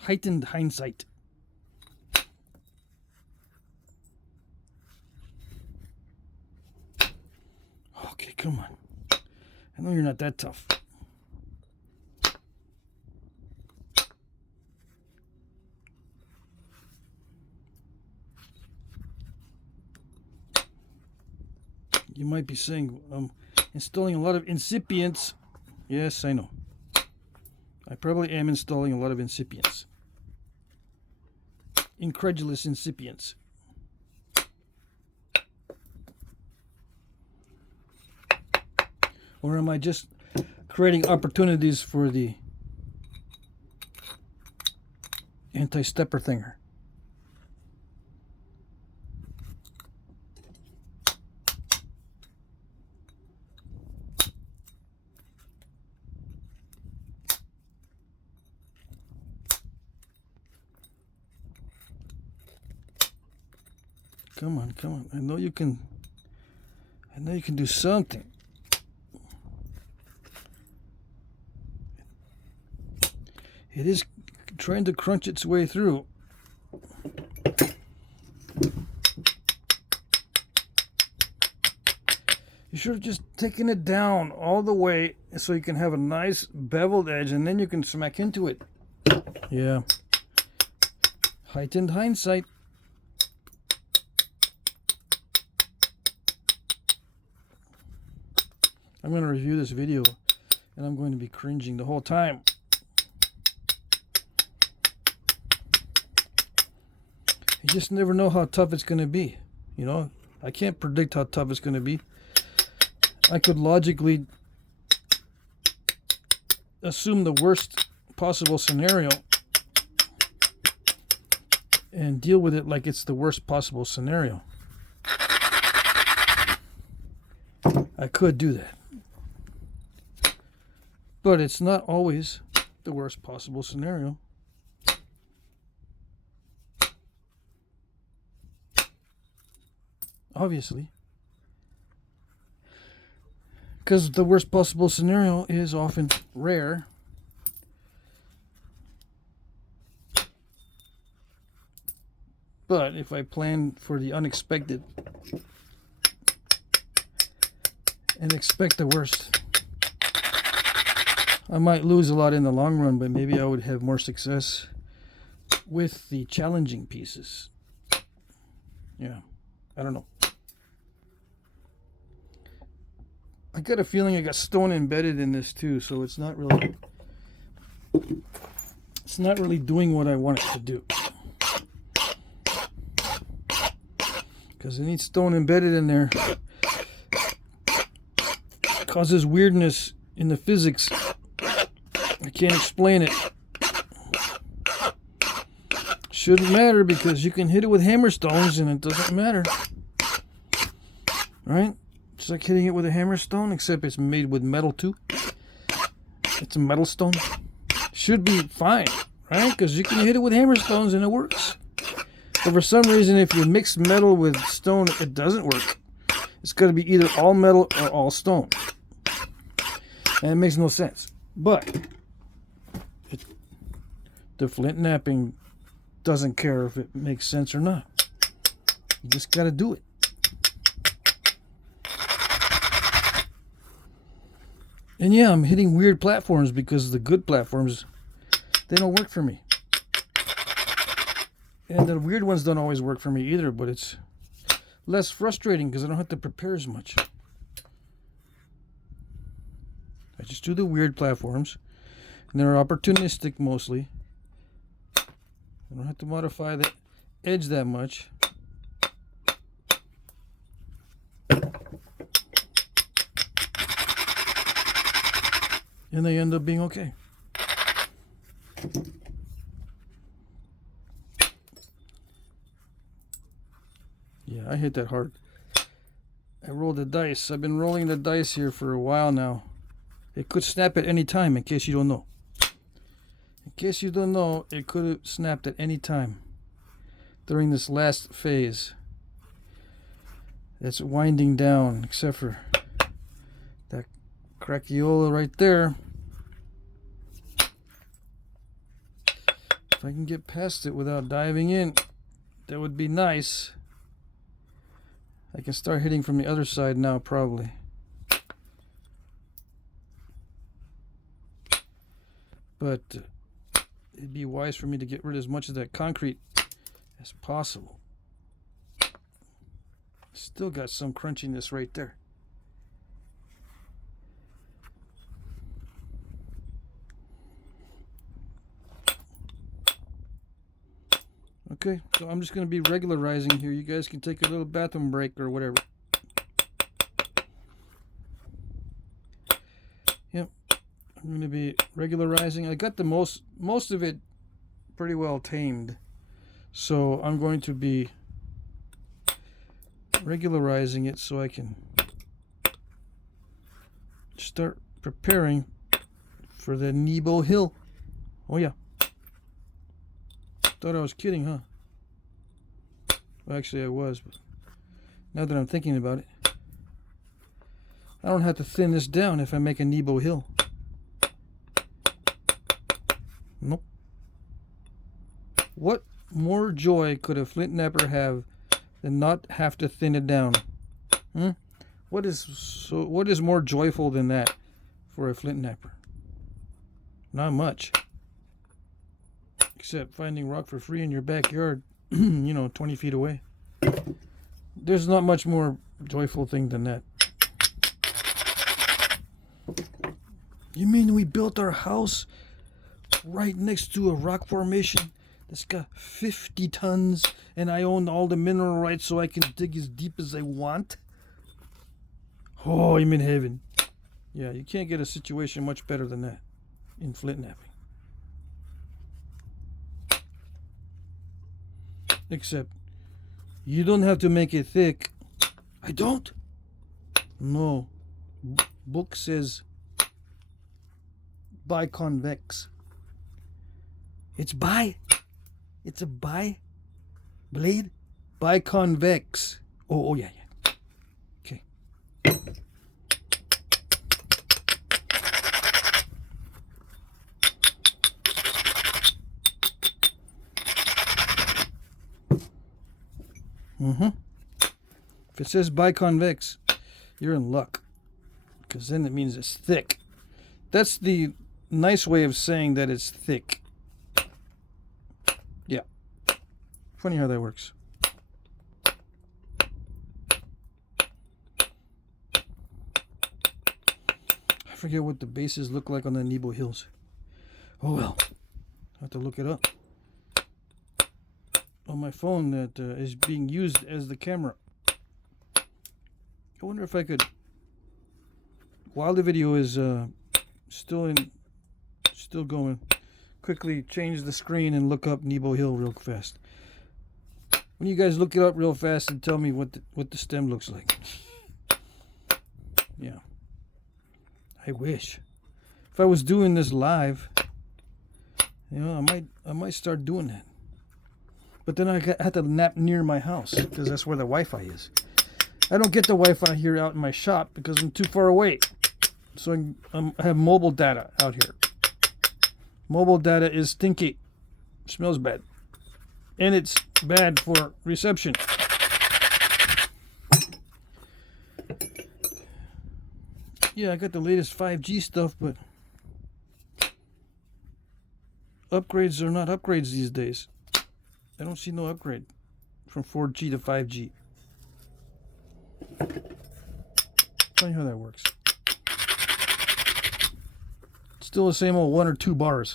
Heightened hindsight. No, you're not that tough. You might be saying, I'm installing a lot of incipients. Yes, I know. I probably am installing a lot of incipients. Incredulous incipients. Or am I just creating opportunities for the anti-stepper thinger? Come on, come on. I know you can do something. It is trying to crunch its way through. You should have just taken it down all the way so you can have a nice beveled edge, and then you can smack into it. Yeah. Heightened hindsight. I'm going to review this video, and I'm going to be cringing the whole time. You just never know how tough it's going to be. You know, I can't predict how tough it's going to be. I could logically assume the worst possible scenario and deal with it like it's the worst possible scenario. I could do that. But it's not always the worst possible scenario. Obviously. Because the worst possible scenario is often rare. But if I plan for the unexpected and expect the worst, I might lose a lot in the long run, but maybe I would have more success with the challenging pieces. Yeah, I don't know. I got a feeling I got stone embedded in this too, so it's not really doing what I want it to do. Because it needs stone embedded in there. It causes weirdness in the physics. I can't explain it. Shouldn't matter because you can hit it with hammerstones and it doesn't matter. Right? It's like hitting it with a hammerstone, except it's made with metal too. It's a metal stone. Should be fine, right? Because you can hit it with hammerstones and it works. But for some reason, if you mix metal with stone, it doesn't work. It's got to be either all metal or all stone. And it makes no sense. But the Flintknapping doesn't care if it makes sense or not. You just got to do it. And yeah, I'm hitting weird platforms because the good platforms, they don't work for me. And the weird ones don't always work for me either, but it's less frustrating because I don't have to prepare as much. I just do the weird platforms, and they're opportunistic mostly. I don't have to modify the edge that much. And they end up being okay. Yeah, I hit that hard. I rolled the dice. I've been rolling the dice here for a while now. It could snap at any time, in case you don't know. In case you don't know, it could have snapped at any time during this last phase. It's winding down, except for that crackiola right there. If I can get past it without diving in, that would be nice. I can start hitting from the other side now, probably. but it'd be wise for me to get rid of as much of that concrete as possible. Still got some crunchiness right there. Okay, so I'm just going to be regularizing here. You guys can take a little bathroom break or whatever. Yep, I'm going to be regularizing. I got the most of it pretty well tamed. So I'm going to be regularizing it so I can start preparing for the Nebo Hill. Oh yeah. Thought I was kidding, huh? Well, actually I was, but now that I'm thinking about it, I don't have to thin this down if I make a Nebo Hill. Nope. What more joy could a flint napper have than not have to thin it down? What is more joyful than that for a flint napper? Not much. Except finding rock for free in your backyard, 20 feet away. There's not much more joyful thing than that. You mean we built our house right next to a rock formation that's got 50 tons and I own all the mineral rights so I can dig as deep as I want? Oh, I'm in heaven. Yeah, you can't get a situation much better than that in flint napping. Except you don't have to make it thick. I don't? No. Book says biconvex. It's a blade? Biconvex. Oh yeah. Okay. If it says biconvex, you're in luck, because then it means it's thick. That's the nice way of saying that it's thick. Yeah. Funny how that works. I forget what the bases look like on the Nebo Hills. Oh well. I have to look it up on my phone that is being used as the camera. I wonder if I could, while the video is still going, quickly change the screen and look up Nebo Hill real fast. When you guys look it up real fast and tell me what the stem looks like. Yeah. I wish. If I was doing this live, I might start doing that. But then I had to nap near my house because that's where the Wi-Fi is. I don't get the Wi-Fi here out in my shop because I'm too far away. So I have mobile data out here. Mobile data is stinky. Smells bad. And it's bad for reception. Yeah, I got the latest 5G stuff, but upgrades are not upgrades these days. I don't see no upgrade from 4G to 5G. Funny how that works. Still the same old 1 or 2 bars.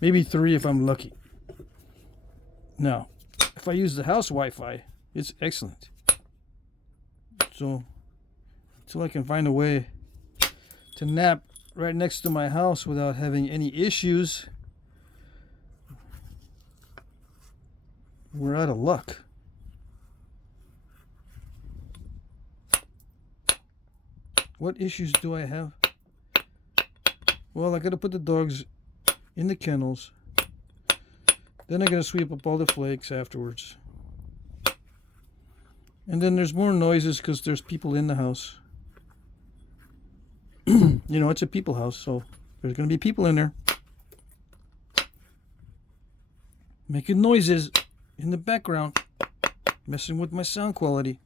Maybe 3 if I'm lucky. Now, if I use the house Wi-Fi, it's excellent. So, until I can find a way to nap right next to my house without having any issues, we're out of luck. What issues do I have? Well, I gotta put the dogs in the kennels. Then I gotta sweep up all the flakes afterwards. And then there's more noises because there's people in the house. It's a people house, so there's gonna be people in there making noises in the background, messing with my sound quality.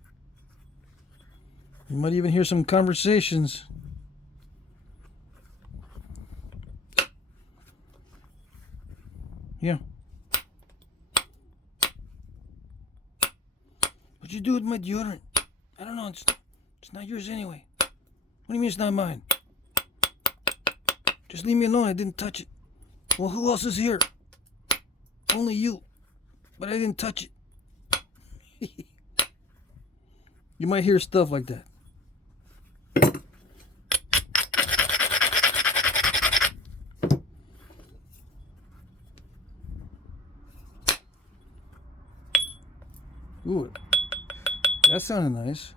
You might even hear some conversations. Yeah. What'd you do with my deodorant? I don't know. It's not yours anyway. What do you mean it's not mine? Just leave me alone. I didn't touch it. Well, who else is here? Only you. But I didn't touch it. You might hear stuff like that. Ooh, that sounded nice.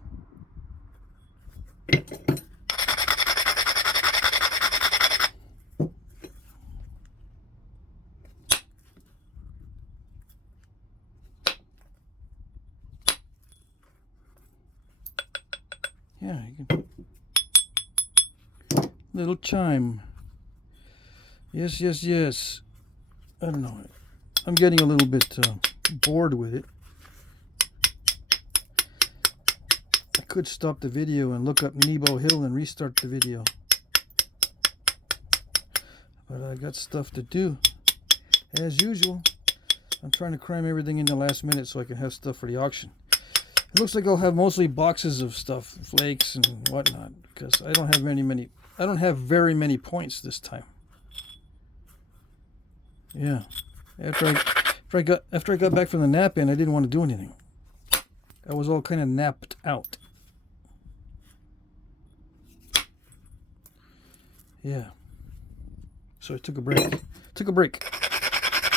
Yeah, you can. Little chime. Yes, yes, yes. I don't know. I'm getting a little bit bored with it. I could stop the video and look up Nebo Hill and restart the video. But I got stuff to do. As usual, I'm trying to cram everything in the last minute so I can have stuff for the auction. It looks like I'll have mostly boxes of stuff, flakes and whatnot, because I don't have very many points this time. Yeah. After I got back from the nap in, I didn't want to do anything. I was all kind of napped out. Yeah. So I took a break.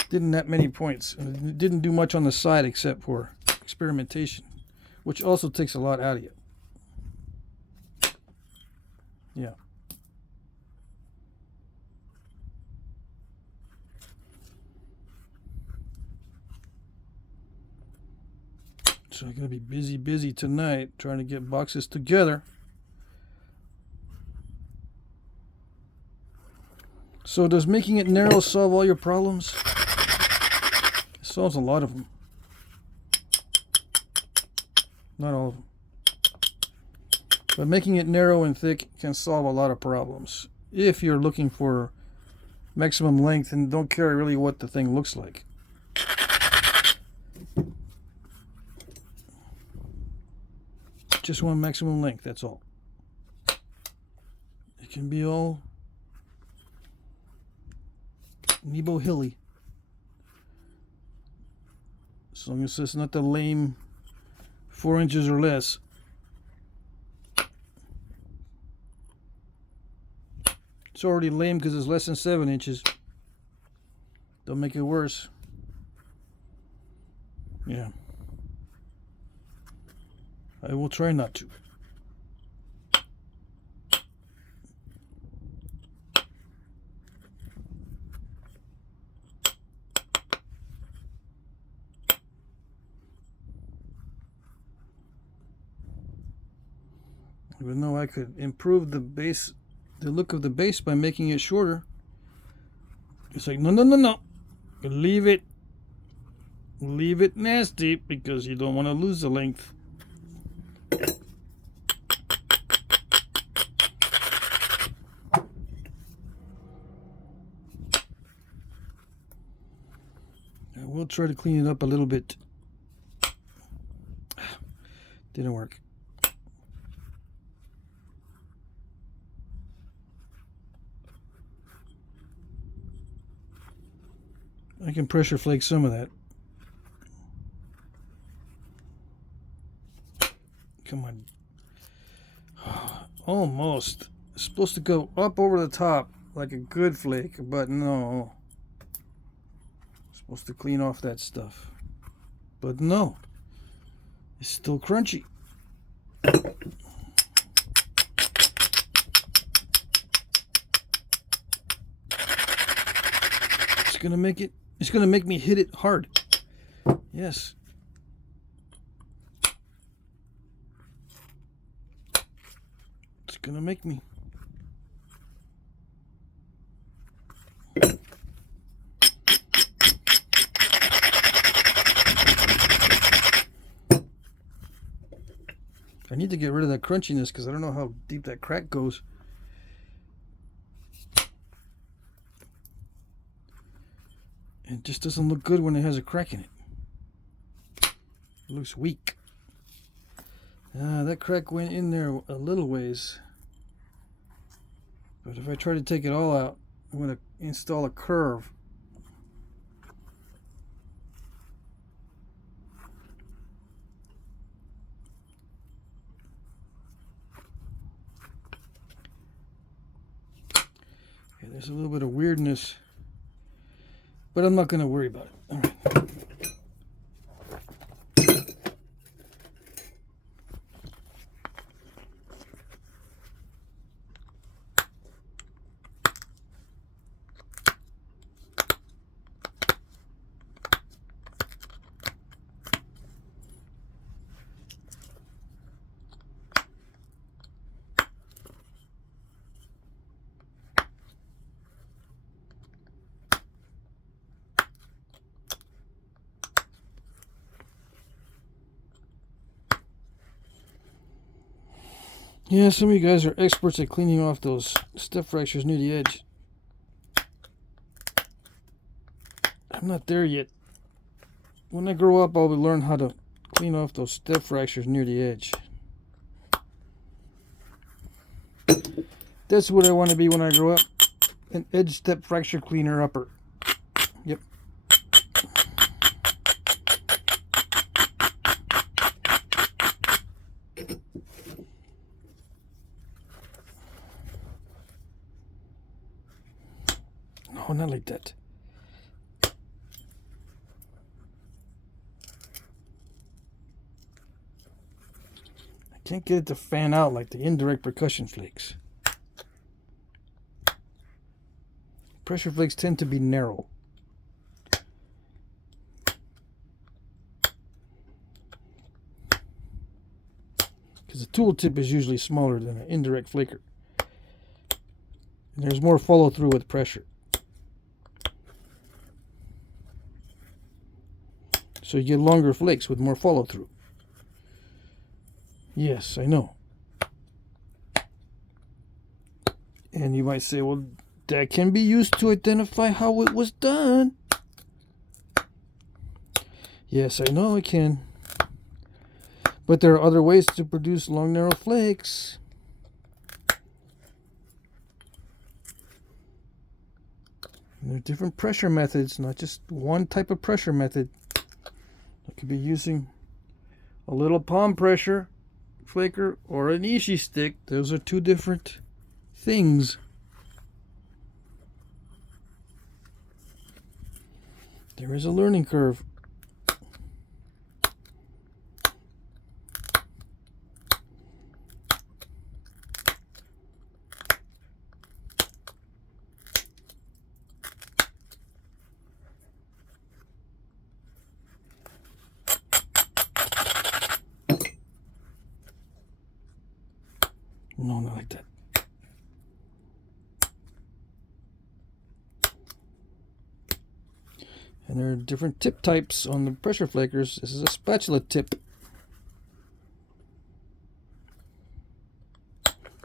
Didn't nap many points. And didn't do much on the side except for experimentation, which also takes a lot out of you. Yeah. So I'm going to be busy tonight trying to get boxes together. So does making it narrow solve all your problems? It solves a lot of them. Not all of them. But making it narrow and thick can solve a lot of problems. If you're looking for maximum length and don't care really what the thing looks like. Just want maximum length, that's all. It can be all Nebo Hilly. As long as it's not the lame 4 inches or less. It's already lame because it's less than 7 inches. Don't make it worse. Yeah. I will try not to. Even though I could improve the base, the look of the base by making it shorter. It's like, no. Leave it nasty because you don't want to lose the length. I will try to clean it up a little bit. Didn't work. I can pressure flake some of that. Come on. Almost. It's supposed to go up over the top like a good flake, but no. It's supposed to clean off that stuff. But no. It's still crunchy. It's gonna make me hit it hard. Yes. It's gonna make me. I need to get rid of that crunchiness because I don't know how deep that crack goes. It just doesn't look good when it has a crack in it. It looks weak. That crack went in there a little ways. But if I try to take it all out, I'm going to install a curve. Okay, there's a little bit of weirdness, but I'm not going to worry about it. All right. Yeah, some of you guys are experts at cleaning off those step fractures near the edge. I'm not there yet. When I grow up, I'll learn how to clean off those step fractures near the edge. That's what I want to be when I grow up. An edge step fracture cleaner upper. Yep. No, not like that. I can't get it to fan out like the indirect percussion flakes. Pressure flakes tend to be narrow. Because the tool tip is usually smaller than an indirect flaker. And there's more follow through with pressure. So you get longer flakes with more follow through. Yes, I know. And you might say, well, that can be used to identify how it was done. Yes, I know it can. But there are other ways to produce long, narrow flakes. And there are different pressure methods, not just one type of pressure method. I could be using a little palm pressure flaker or an Ishii stick. Those are two different things. There is a learning curve. No, not like that. And there are different tip types on the pressure flakers. This is a spatula tip.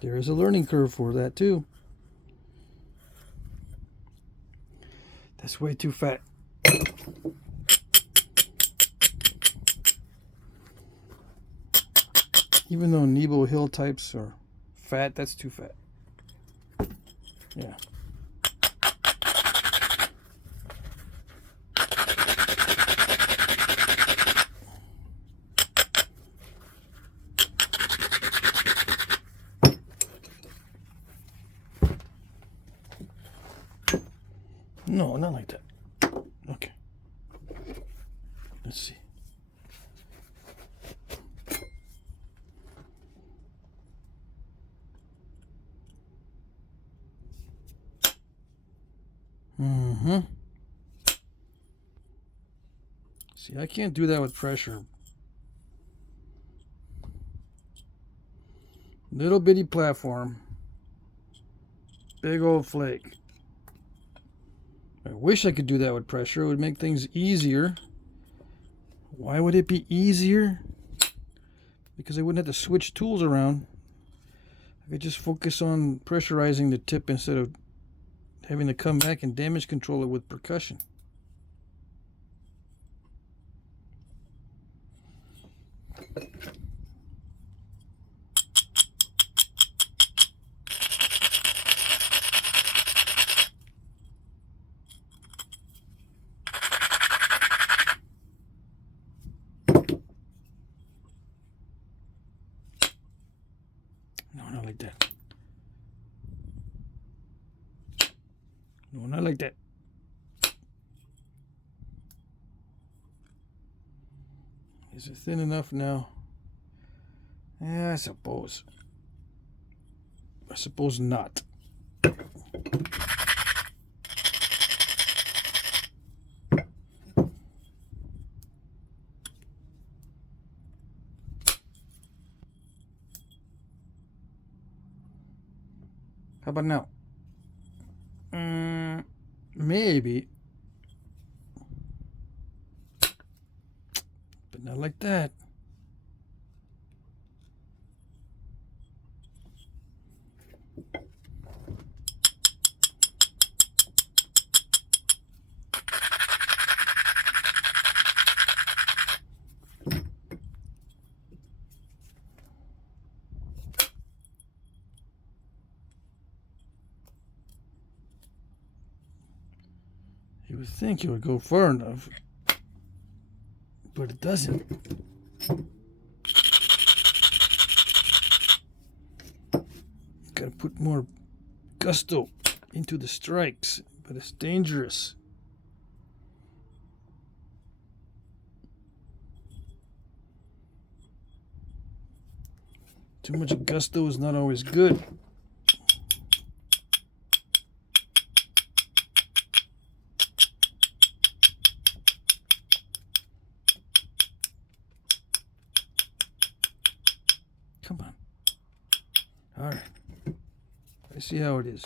There is a learning curve for that too. That's way too fat. Even though Nebo Hill types are fat, that's too fat. Yeah. No, not like that. Okay. Let's see. See, I can't do that with pressure. Little bitty platform. Big old flake. I wish I could do that with pressure. It would make things easier. Why would it be easier? Because I wouldn't have to switch tools around. I could just focus on pressurizing the tip instead of having to come back and damage control it with percussion. No, not like that. No, not like that. Is it thin enough now? Yeah, I suppose. I suppose not. How about now? Maybe. But not like that. You would think it would go far enough, but it doesn't. Gotta put more gusto into the strikes, but it's dangerous. Too much gusto is not always good. Come on. All right. I see how it is.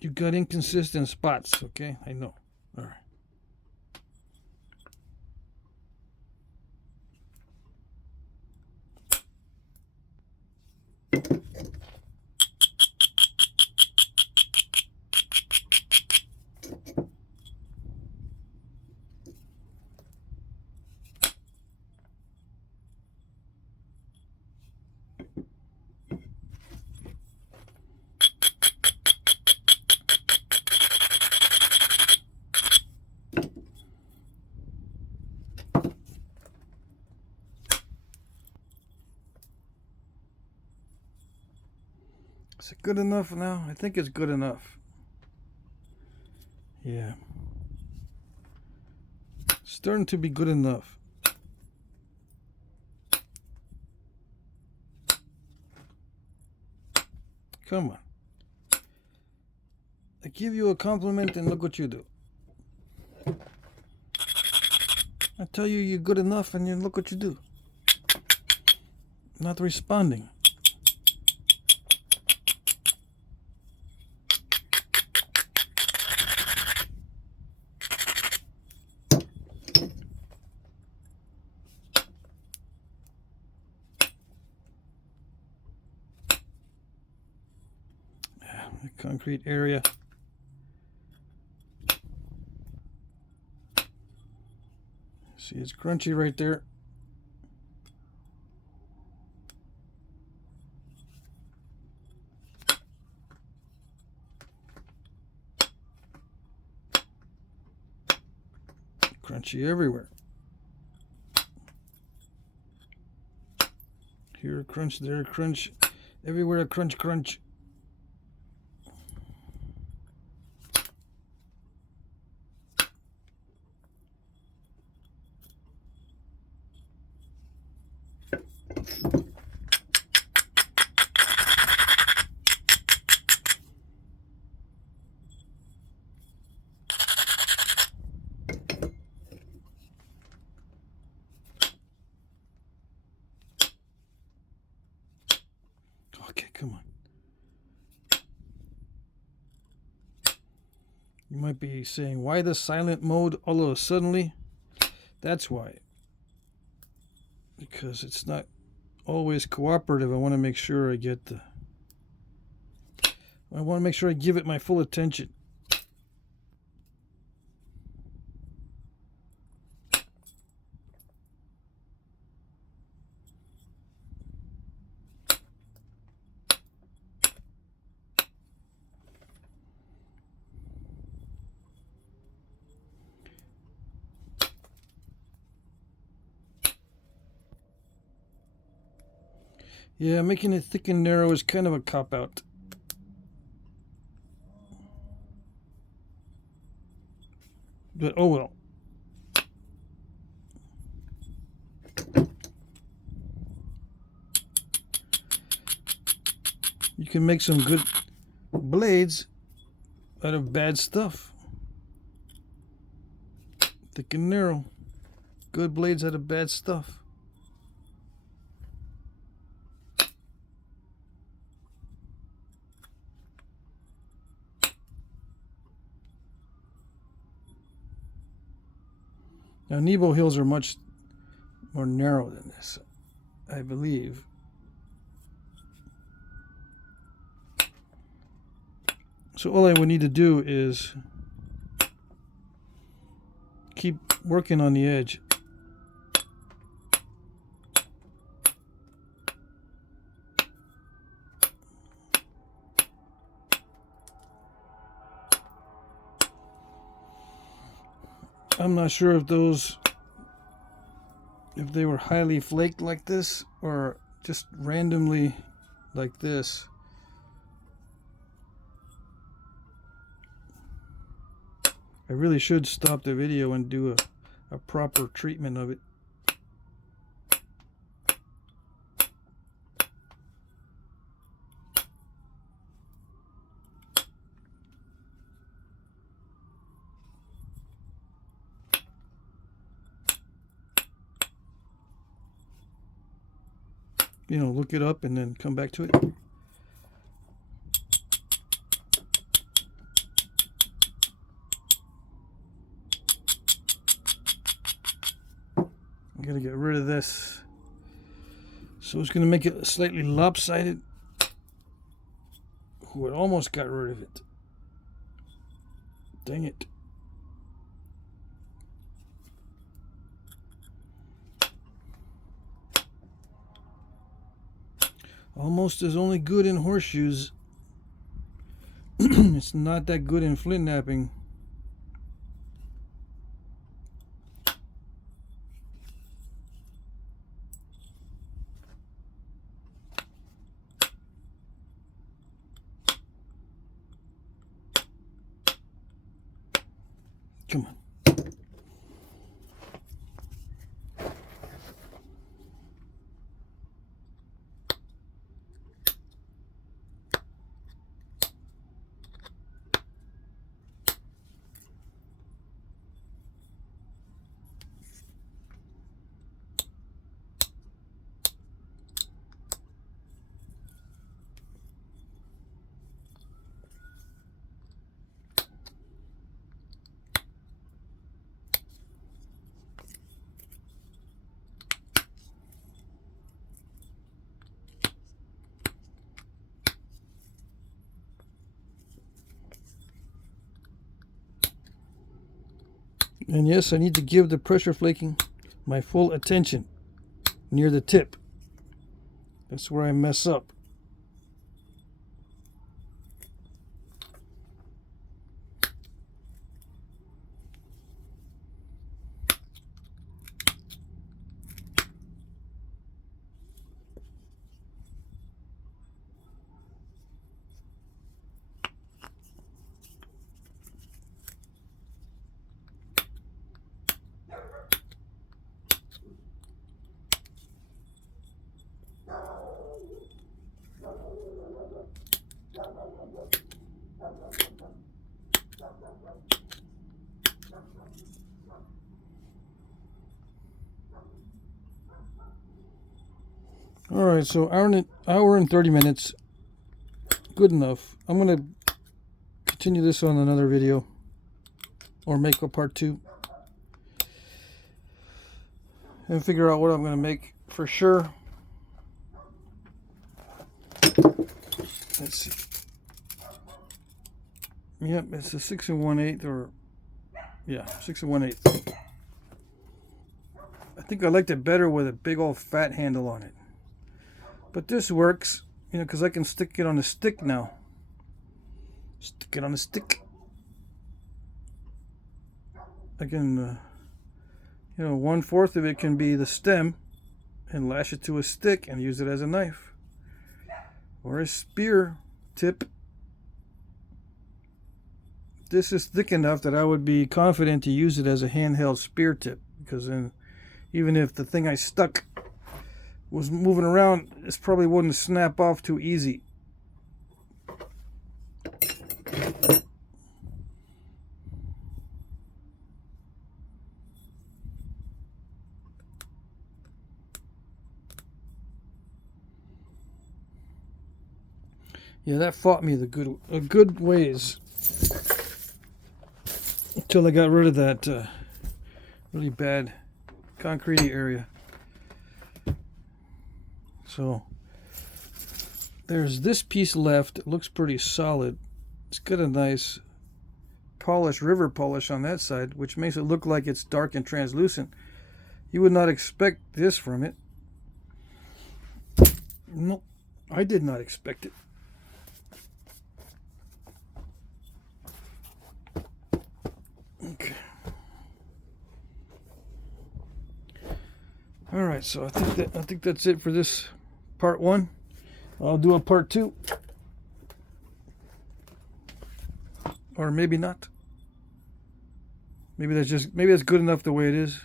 You got inconsistent spots, okay? I know. All right. Is it good enough now? I think it's good enough. Yeah. Starting to be good enough. Come on. I give you a compliment and look what you do. I tell you you're good enough and you look what you do. Not responding. Concrete area. See, it's crunchy right there. Crunchy everywhere. Here a crunch, there a crunch, everywhere a crunch, crunch. Okay, come on. You might be saying, why the silent mode all of a suddenly? That's why. Because it's not always cooperative. I want to make sure I get the... I want to make sure I give it my full attention. Yeah, making it thick and narrow is kind of a cop-out. But oh well. You can make some good blades out of bad stuff. Thick and narrow. Good blades out of bad stuff. Now, Nebo hills are much more narrow than this, I believe. So all I would need to do is keep working on the edge. I'm not sure if they were highly flaked like this or just randomly like this. I really should stop the video and do a proper treatment of it. You know, look it up and then come back to it. I'm gonna get rid of this. So it's gonna make it slightly lopsided. Ooh, it almost got rid of it. Dang it. Almost is only good in horseshoes. It's not that good in flint knapping. Come on. And yes, I need to give the pressure flaking my full attention near the tip. That's where I mess up. Alright, so hour and 30 minutes. Good enough. I'm going to continue this on another video. Or make a part 2. And figure out what I'm going to make for sure. Let's see. Yep, it's a 6 1/8 or... Yeah, 6 1/8. I think I liked it better with a big old fat handle on it. But this works, you know, because I can stick it on a stick now. Stick it on a stick. I can, you know, 1/4 of it can be the stem and lash it to a stick and use it as a knife. or a spear tip. This is thick enough that I would be confident to use it as a handheld spear tip, because then even if the thing I stuck was moving around, this probably wouldn't snap off too easy. Yeah, that fought me a good ways until I got rid of that really bad concrete area. So there's this piece left. It looks pretty solid. It's got a nice polish, river polish on that side, which makes it look like it's dark and translucent. You would not expect this from it. Nope, I did not expect it. Okay. All right, so I think that's it for this part 1. I'll do a part 2, or maybe not. Maybe that's good enough the way it is.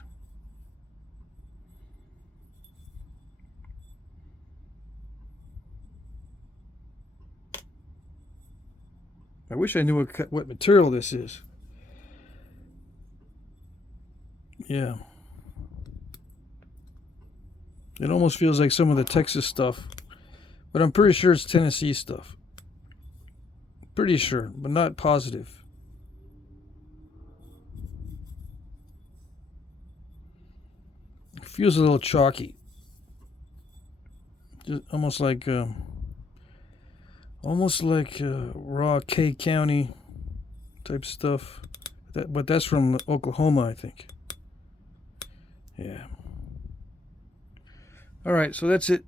I wish I knew what material this is. Yeah. It almost feels like some of the Texas stuff, but I'm pretty sure it's Tennessee stuff. Pretty sure, but not positive. It feels a little chalky. Just almost like raw K County type stuff. But that's from Oklahoma, I think. Yeah. All right, so that's it.